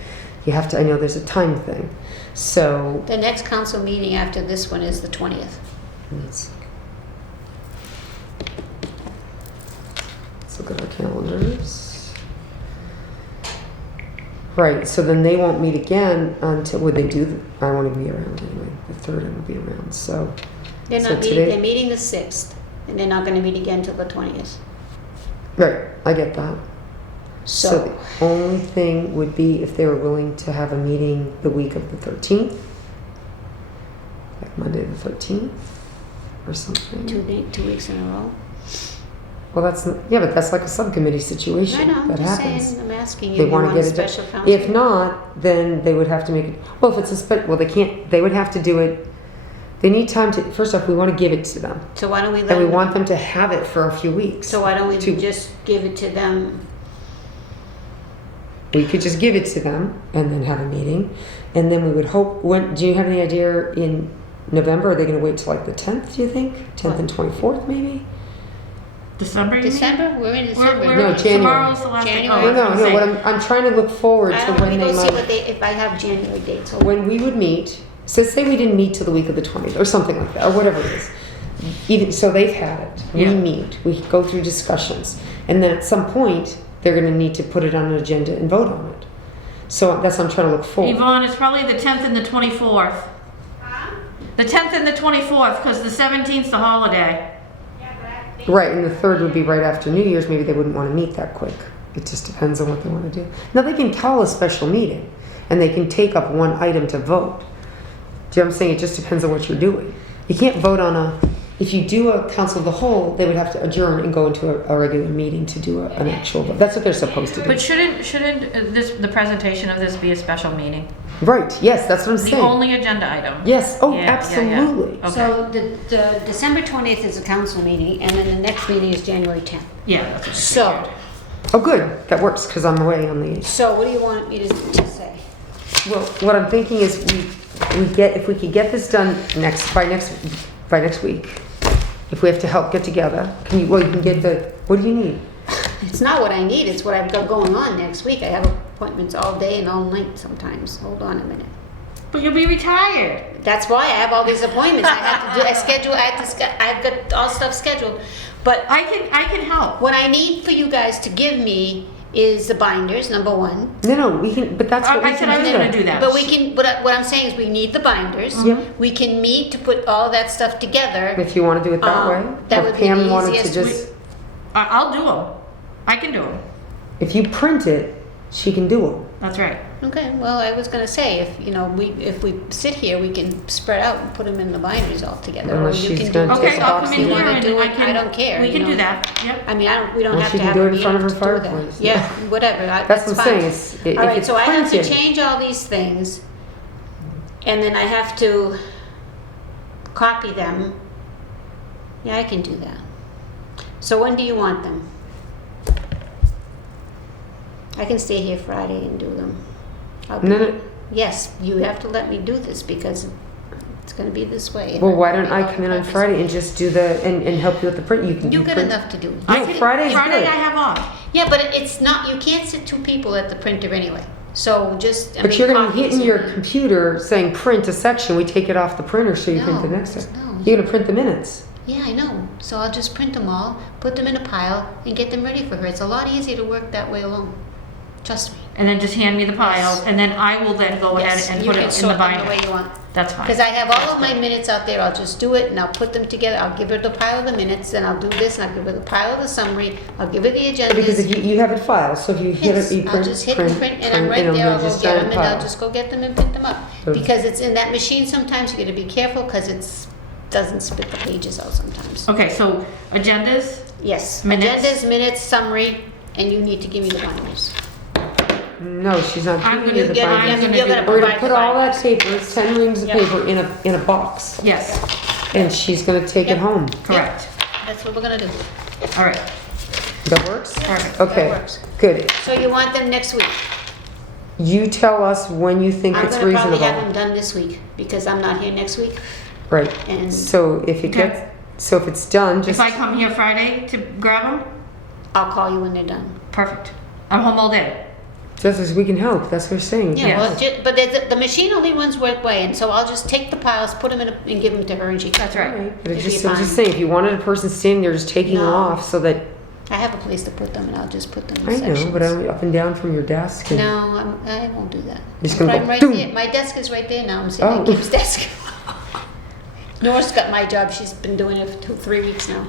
You have to. I know there's a time thing, so. The next council meeting after this one is the 20th. Let's look at our calendars. Right, so then they won't meet again until, would they do, I won't even be around anyway, the 3rd I won't be around, so. They're So not meeting, today- they're meeting the 6th, and they're not gonna meet again till the 20th. Right, I get that. So So, the only thing would be if they were willing to have a meeting the week of the 13th, like Monday the 13th, or something. 2 weeks in a row. Well, yeah, but that's like a subcommittee situation. I know, I'm that just happens. saying, I'm asking you, They you want want to a get it done. special council? If not, then they would have to make it, well, if it's a well, they can't, they would have to do it They need time to, first off, we want to give it to them. So why don't we let And we them, want them to have it for a few weeks. so why don't we to- just give it to them? We could just give it to them and then have a meeting. And then we would hope, do you have any idea in November? Are they going to wait till like the 10th, do you think? 10th and 24th maybe? December, you mean? December? We're in December. We're- No, January. Tomorrow's the last day. January. Oh, I No, was no, gonna what say. I'm trying to look forward I to don't, when let me they go see might, what they, if I have January dates. Hold on. when we would meet. So say we didn't meet till the week of the 20th or something like that, or whatever it is. Even, so they've had it. Yeah. We meet, we go through discussions. And then at some point, they're going to need to put it on an agenda and vote on it. So that's what I'm trying to look forward. Yvonne, it's probably the 10th and the 24th. The 10th and the 24th, because the 17th's the holiday. Right, and the 3rd would be right after New Year's. Maybe they wouldn't want to meet that quick. It just depends on what they want to do. Now, they can call a special meeting, and they can take up one item to vote. Do you know what I'm saying? It just depends on what you're doing. You can't vote on a... If you do a council of the whole, they would have to adjourn and go into a regular meeting to do an actual vote. That's what they're supposed to do. But shouldn't the presentation of this be a special meeting? Right, yes, that's what I'm The saying. only agenda item? Yes, oh, Yeah, yeah, yeah. absolutely. Okay. So the December 20th is a council meeting, and then the next meeting is January 10th. Yeah, that's what I So, figured. Oh, good. That works, because I'm away on the... so what do you want me to say? Well, what I'm thinking is if we could get this done by next week, if we have to help get together, you can get what do you need? It's not what I need, it's what I've got going on next week. I have appointments all day and all night sometimes. Hold on a minute. But you'll be retired. That's why I have all these appointments. I've got all stuff scheduled. But I can help. what I need for you guys to give me is the binders, number one. No, we can, but that's what we I said can I was do. gonna do that. But we can, what I'm saying is we need the binders. Yeah. We can meet to put all that stuff together. If you want to do it that way. that Or would be Pam the wanted to easiest just, I'll do them. I can do them. if you print it, she can do them. That's right. Okay, well, I was gonna say, if we sit here, we can spread out and put them in the binders all together. Unless Or you she's can do gonna Okay, take I'll box come in you here wanna and do I it, can. I don't care, We you can know. do that. Yep. I mean, we don't Well, have she to can have do a it in front of meeting her to do that. fireplace. Yeah, whatever, That's what I'm fine. saying, if All right, it's so I have to printed. change all these things, and then I have to copy them. Yeah, I can do that. So when do you want them? I can stay here Friday and do them. I'll do No, it. no. Yes, you have to let me do this because it's gonna be this way. Well, why don't I come in on Friday and just do and help you with the print? You can You do got print. enough to do. No, Friday's Friday good. I have off. Yeah, but it's not, you can't sit two people at the printer anyway. So just. But you're going to be copies hitting your and- computer saying print a section. We take it off the printer so you No, print the next one. no. You're going to print the minutes. Yeah, I know. So I'll just print them all, put them in a pile, and get them ready for her. It's a lot easier to work that way alone. Trust me. And then just hand me the piles, Yes. and then I will then go ahead Yes, and you put can it in the sort them binder. the way you want. That's fine. Because I have all of my minutes out there, I'll just do it and I'll put them together. I'll give her the pile of the minutes, then I'll do this and I'll give her the pile of the summary. I'll give her the agendas. Because if you have it filed, so if you hit Yes, it, you print, I'll just hit and print, and I'm right it'll there, I'll be go just get giant them, and I'll pile. just go get them and print them up. So- Because it's in that machine sometimes, you gotta be careful, because it's, doesn't spit the pages out sometimes. Okay, so agendas, Yes, Minutes. agendas, minutes, summary, and you need to give me the binders. No, she's not I'm giving you gonna the get- I'm binders. gonna You're do- gonna We're going to provide put the all that binders. paper, 10 reams of Yep. paper in a box. yes, And she's going to take it Yep. home. correct. That's what we're gonna do. All right, That works? perfect. Okay, That works. good. So you want them next week? You tell us when you think I'm it's gonna probably have reasonable. them done this week, because I'm not here next week, Right. and So if it Okay. gets, so if it's done, If just, I come here Friday to grab them, I'll call you when they're done. perfect. I'm home all day. just as we can help, that's what we're saying. Yeah, Yes. well, but the machine only runs one way, and so I'll just take the piles, put them and give them to her, and she. That's All right. right, but It'd it's just, be I'm just fine. saying, if you wanted a person standing there just taking them No. off so that, I have a place to put them, and I'll just put them I in sections. know, but I'm up and down from your desk. And No, I won't do that. Just gonna But go I'm right boom. there. My desk is right there now. I'm sitting Oh. at Kim's desk. Nora's got my job. She's been doing it for 3 weeks now.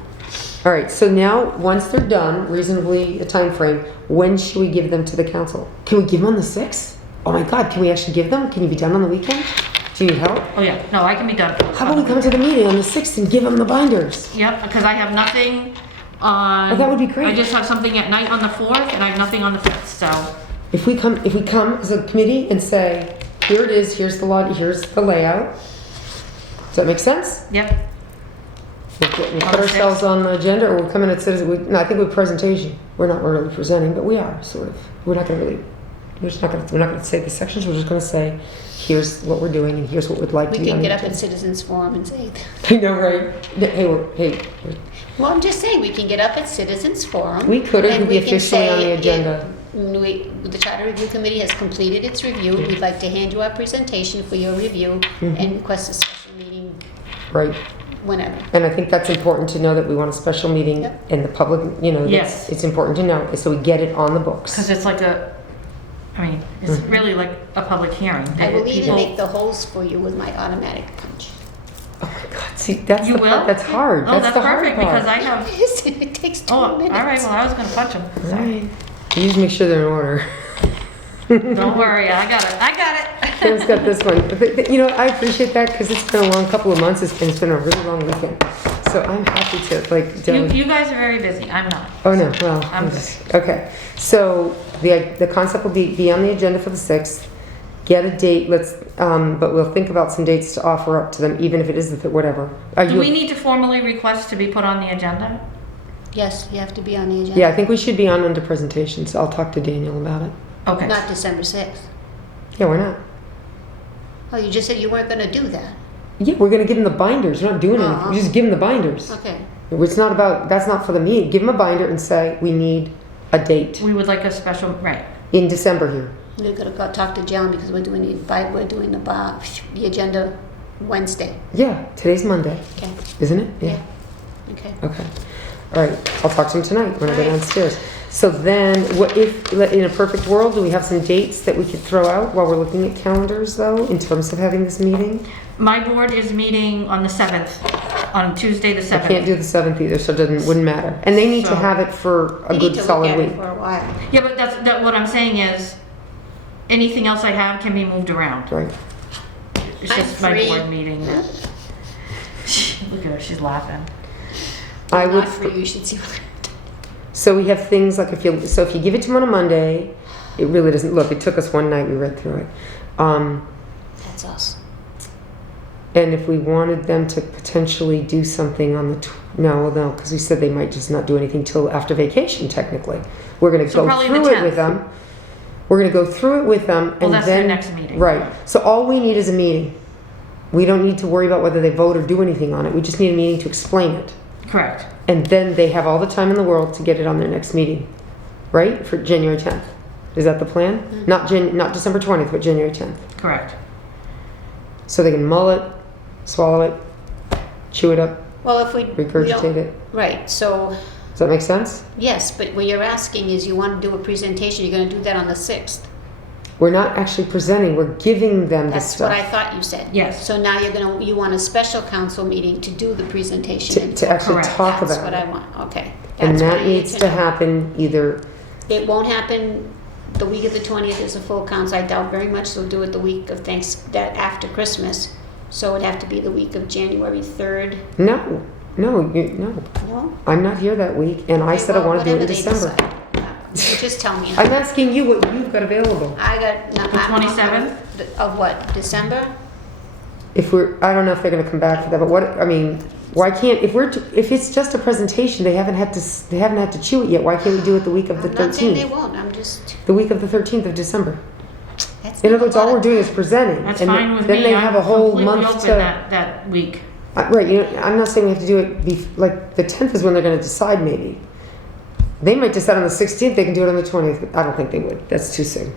All right, so now, once they're done, reasonably a time frame, when should we give them to the council? Can we give them on the 6th? Oh my God, can we actually give them? Can you be done on the weekend? Do you need help? Oh yeah, no, I can be done. How about we come to the meeting on the 6th and give them the binders? Yep, because I have nothing on. Oh, that would be great. I just have something at night on the 4th, and I have nothing on the 5th, so. If we come as a committee and say, here it is, here's the layout, Does that make sense? Yep. We put ourselves on the agenda, or we're coming at citizen, no, I think with presentation. We're not really presenting, but we are, sort of. We're not gonna say the sections, we're just gonna say, here's what we're doing, and here's what we'd like We to be on can the get up at agenda. Citizens Forum and say, I know, right? Hey, well, I'm just saying, we can get up at Citizens Forum. we could, it and could be we can officially on say, the agenda. The Charter Review Committee has completed its review. We'd like to hand you our presentation for your review and request a special meeting Right. whenever. And I think that's important to know that we want a special meeting Yep. and the public, Yes. it's important to know, so we get it on the books. Because it's like it's really like a public hearing. I will even People- make the holes for you with my automatic punch. Oh my God, see, that's You the part will? that's hard. Oh, That's the hard perfect, part. because I have, It takes 2 all minutes. right, well, I was gonna punch him. All right. You just make sure they're in order. Don't worry, I got it. Kim's got this one. But, I appreciate that because it's been a long couple of months. It's been a really long weekend. So I'm happy to delegate. You guys are very busy, I'm not. Oh, no, well, I'm okay. So the concept will be on the agenda for the 6th. Get a date, but we'll think about some dates to offer up to them, even if it is whatever. Do we need to formally request to be put on the agenda? Yes, you have to be on the agenda. Yeah, I think we should be on under presentations. I'll talk to Daniel about it. Okay. Not December 6th. Yeah, why not? Oh, you just said you weren't going to do that. Yeah, we're gonna give them the binders. We're not doing anything. Uh-huh. We just give them the binders. Okay. It's not about, that's not for the meeting. Give them a binder and say, we need a date We would like a special, right. in December here. We're going to go talk to John because we're doing the agenda Wednesday. Yeah, today's Monday, Okay. isn't it? Yeah. Okay. Okay. All right, I'll talk to him tonight when I go All right. downstairs. So then, what if, in a perfect world, do we have some dates that we could throw out while we're looking at calendars, though, in terms of having this meeting? My board is meeting on the 7th, on Tuesday the 7th. I can't do the 7th either, so wouldn't matter. And they need to So- have it for a We good need to look solid at week. it for a while. Yeah, but what I'm saying is, anything else I have can be moved around. Right. It's I'm just my free. board meeting. Look at her, she's laughing. I would, Not for you, you should see what so we have things like if you give it to them on a Monday, it really doesn't, look, it took us one night, we read through it. that's us. And if we wanted them to potentially do something on the, no, because we said they might just not do anything till after vacation, technically. We're going to So go probably through the it with 10th. them. We're going to go through it with them, Well, and that's then their next meeting. Right. So all we need is a meeting. We don't need to worry about whether they vote or do anything on it. We just need a meeting to explain it, Correct. and then they have all the time in the world to get it on their next meeting, right? For January 10th. Is that the plan? Not December 20th, but January 10th. Correct. So they can mull it, swallow it, chew it up, Well, if we regurgitate don't, it. right, so, Does that make sense? yes, but what you're asking is you want to do a presentation, you're going to do that on the 6th. We're not actually presenting, we're giving them the That's what I stuff. thought you said. Yes. So now you want a special council meeting to do the presentation. To actually Correct. talk That's about what it. I want, okay. And That's what that I need needs to know. happen either, It won't happen the week of the 20th is a full council. I doubt very much they'll do it the week of that after Christmas. So it'd have to be the week of January 3rd. no, no. No? I'm not here that week, and I Okay, said I well, want to do it in whatever they December. decide. Just tell me. I'm asking you what you've got available. I got. No, The 27th? Of what, December? I don't know if they're gonna come back for that, but why can't, if it's just a presentation, they haven't had to chew it yet, why can't we do it the week of the I'm not saying they 13th? won't, I'm just. The week of the 13th of December. That's In not other words, a lot all we're of doing time. is presenting. That's and fine with then me. they have a whole I'm month completely to. open that week. Right, I'm not saying we have to do it, like, the 10th is when they're gonna decide maybe. They might decide on the 16th, they can do it on the 20th, I don't think they would, that's too soon.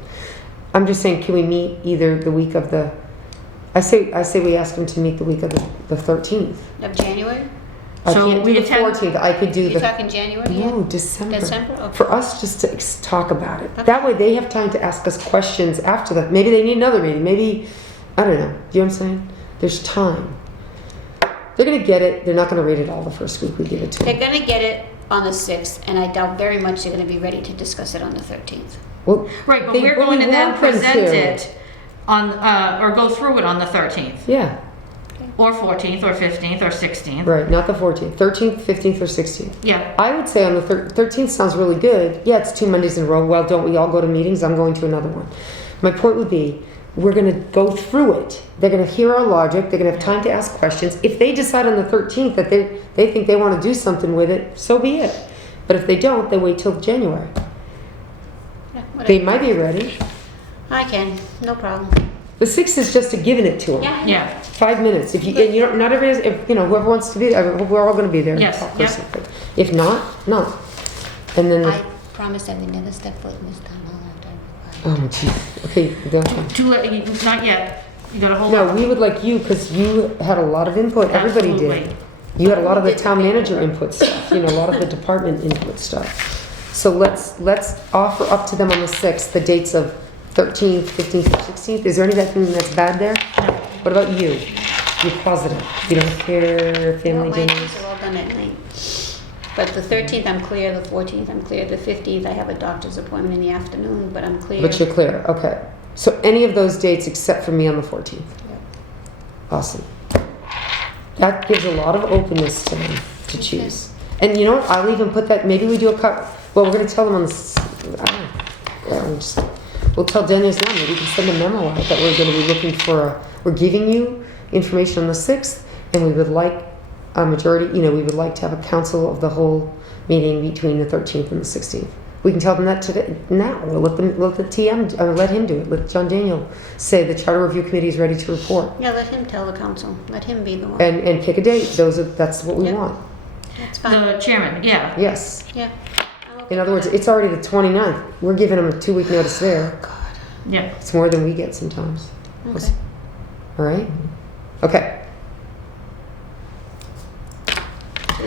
I'm just saying, can we meet either the week of the, I say we ask them to meet the week of the 13th. Of January? I So can't do we the attend- 14th, I could do You're the, talking January yet? no, December. December? Okay. For us just to talk about it. Okay. That way they have time to ask us questions after that. Maybe they need another meeting, maybe, I don't know, do you know what I'm saying? There's time. They're gonna get it, they're not gonna read it all the first week we give it to They're them. gonna get it on the 6th, and I doubt very much they're gonna be ready to discuss it on the 13th. Well, Right, but they- we're but we going to then want them present to. it on, or go through it on the 13th, Yeah, or 14th, or 15th, or 16th. right, not the 14th, 13th, 15th, or 16th. Yeah, I would say on the 13th sounds really good. Yeah, it's 2 Mondays in a row. Well, don't we all go to meetings? I'm going to another one. My point would be, we're gonna go through it. They're gonna hear our logic, they're gonna have time to ask questions. If they decide on the 13th that they think they wanna do something with it, so be it. But if they don't, they wait till January. Yeah, whatever. They might be ready. I can, no problem. The 6th is just a giving it to them. Yeah. Yeah, 5 minutes. If you, and you don't, not everybody, if, you know, whoever wants to be, I hope we're all gonna be there. and Yes, talk yep. first. If not, not. And then, I promise I would never step foot in this town hall after I oh geez, okay, don't. not yet. You gotta hold No, on. we would like you, because you had a lot of input, everybody did. Absolutely. You had a lot of the town manager input stuff, you know, a lot of the department input stuff. So let's offer up to them on the 6th, the dates of 13th, 15th, or 16th. Is there anything that's bad there? No. What about you? You're positive. You don't care family My dinners? days are all done at night. But the 13th I'm clear, the 14th I'm clear, the 15th I have a doctor's appointment in the afternoon, but I'm clear. But you're clear, okay. So any of those dates except for me on the 14th? Yep. Awesome. That gives a lot of openness to them to choose. And you know what, I'll even put that, maybe we do a cut, well, we're gonna tell them on the, I don't know. Yeah, we'll tell Daniels now, maybe we can send a memo out that we're gonna be looking for, we're giving you information on the 6th, and we would like a majority, you know, we would like to have a council of the whole meeting between the 13th and the 16th. We can tell them that today, now, we'll let the TM, or let him do it, let John Daniel say the Charter Review Committee is ready to report. Yeah, let him tell the council. Let him be the one. And pick a date, that's what we Yep. want. That's fine. The chairman, yeah. Yes. Yeah. I'm okay In other with words, that. it's already the 29th. We're giving them a 2-week notice there. God. Yeah. It's more than we get sometimes. Okay. All right? Okay.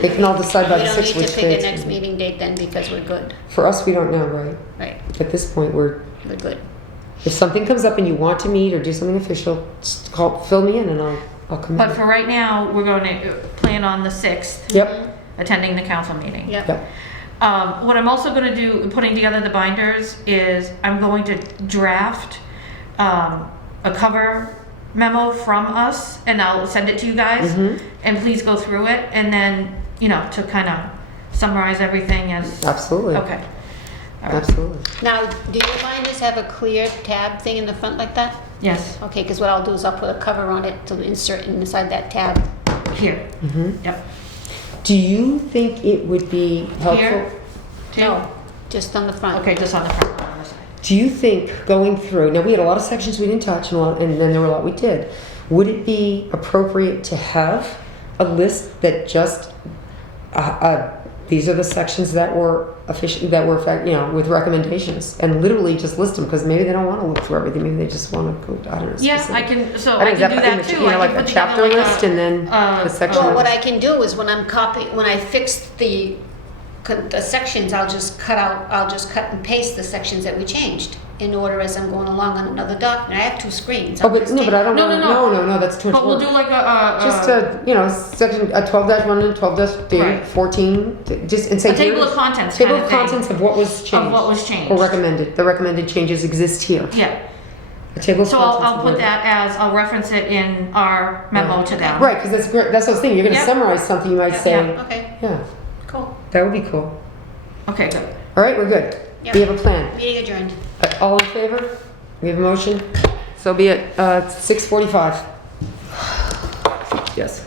They can all decide by the 6th We don't need which to pick dates. a next meeting date then because we're good. For us, we don't know, right? Right, At this point, we're good. if something comes up and you want to meet or do something official, just fill me in and I'll come But in. for right now, we're going to plan on the 6th, Yep, attending the council meeting. Yep. yep. What I'm also going to do, putting together the binders, is I'm going to draft a cover memo from us, and I'll send it to you guys. Mhm. And please go through it, and then, you know, to kind of summarize everything as, Absolutely. okay. All right. Absolutely. Now, do your binders have a clear tab thing in the front like that? Yes, Okay, because what I'll do is I'll put a cover on it to insert inside that tab. here, Mhm. yep. Do you think it would be helpful? Here? Too? No, just on the front. Okay, just on the front, not on the side. Do you think going through, now we had a lot of sections we didn't touch and then there were a lot we did. Would it be appropriate to have a list that just, these are the sections that were official, that were, you know, with recommendations, and literally just list them, because maybe they don't want to look through everything, maybe they just want to go, I don't know. Yeah, specific. I can, so I I think can do that- that too. you know, I like can a put together chapter like list and then the section. Well, what I can do is when I fix the sections, I'll just cut and paste the sections that we changed in order as I'm going along on another document. I have 2 screens. Oh, I'll but, just no, take- but I don't No, want, no, no, that's too much But we'll work. do like Just you know, section, 12-1 and 12-3, Right. 14, just, and say. a table here's- of contents Table kind of of contents thing. of what was changed. Of what was changed. Or recommended. The recommended changes exist here. Yeah, A table of so contents. I'll of put what- that as, I'll reference it in our memo to them. Right, because that's great. That's what I was thinking. You're going to Yep. summarize something. You might Yep. say, Yeah. Okay, yeah, cool. that would be cool. Okay, good. All right, we're good. Yep. We have a plan. Meeting adjourned. All in favor? We have a motion. So be it. 6:45. Yes.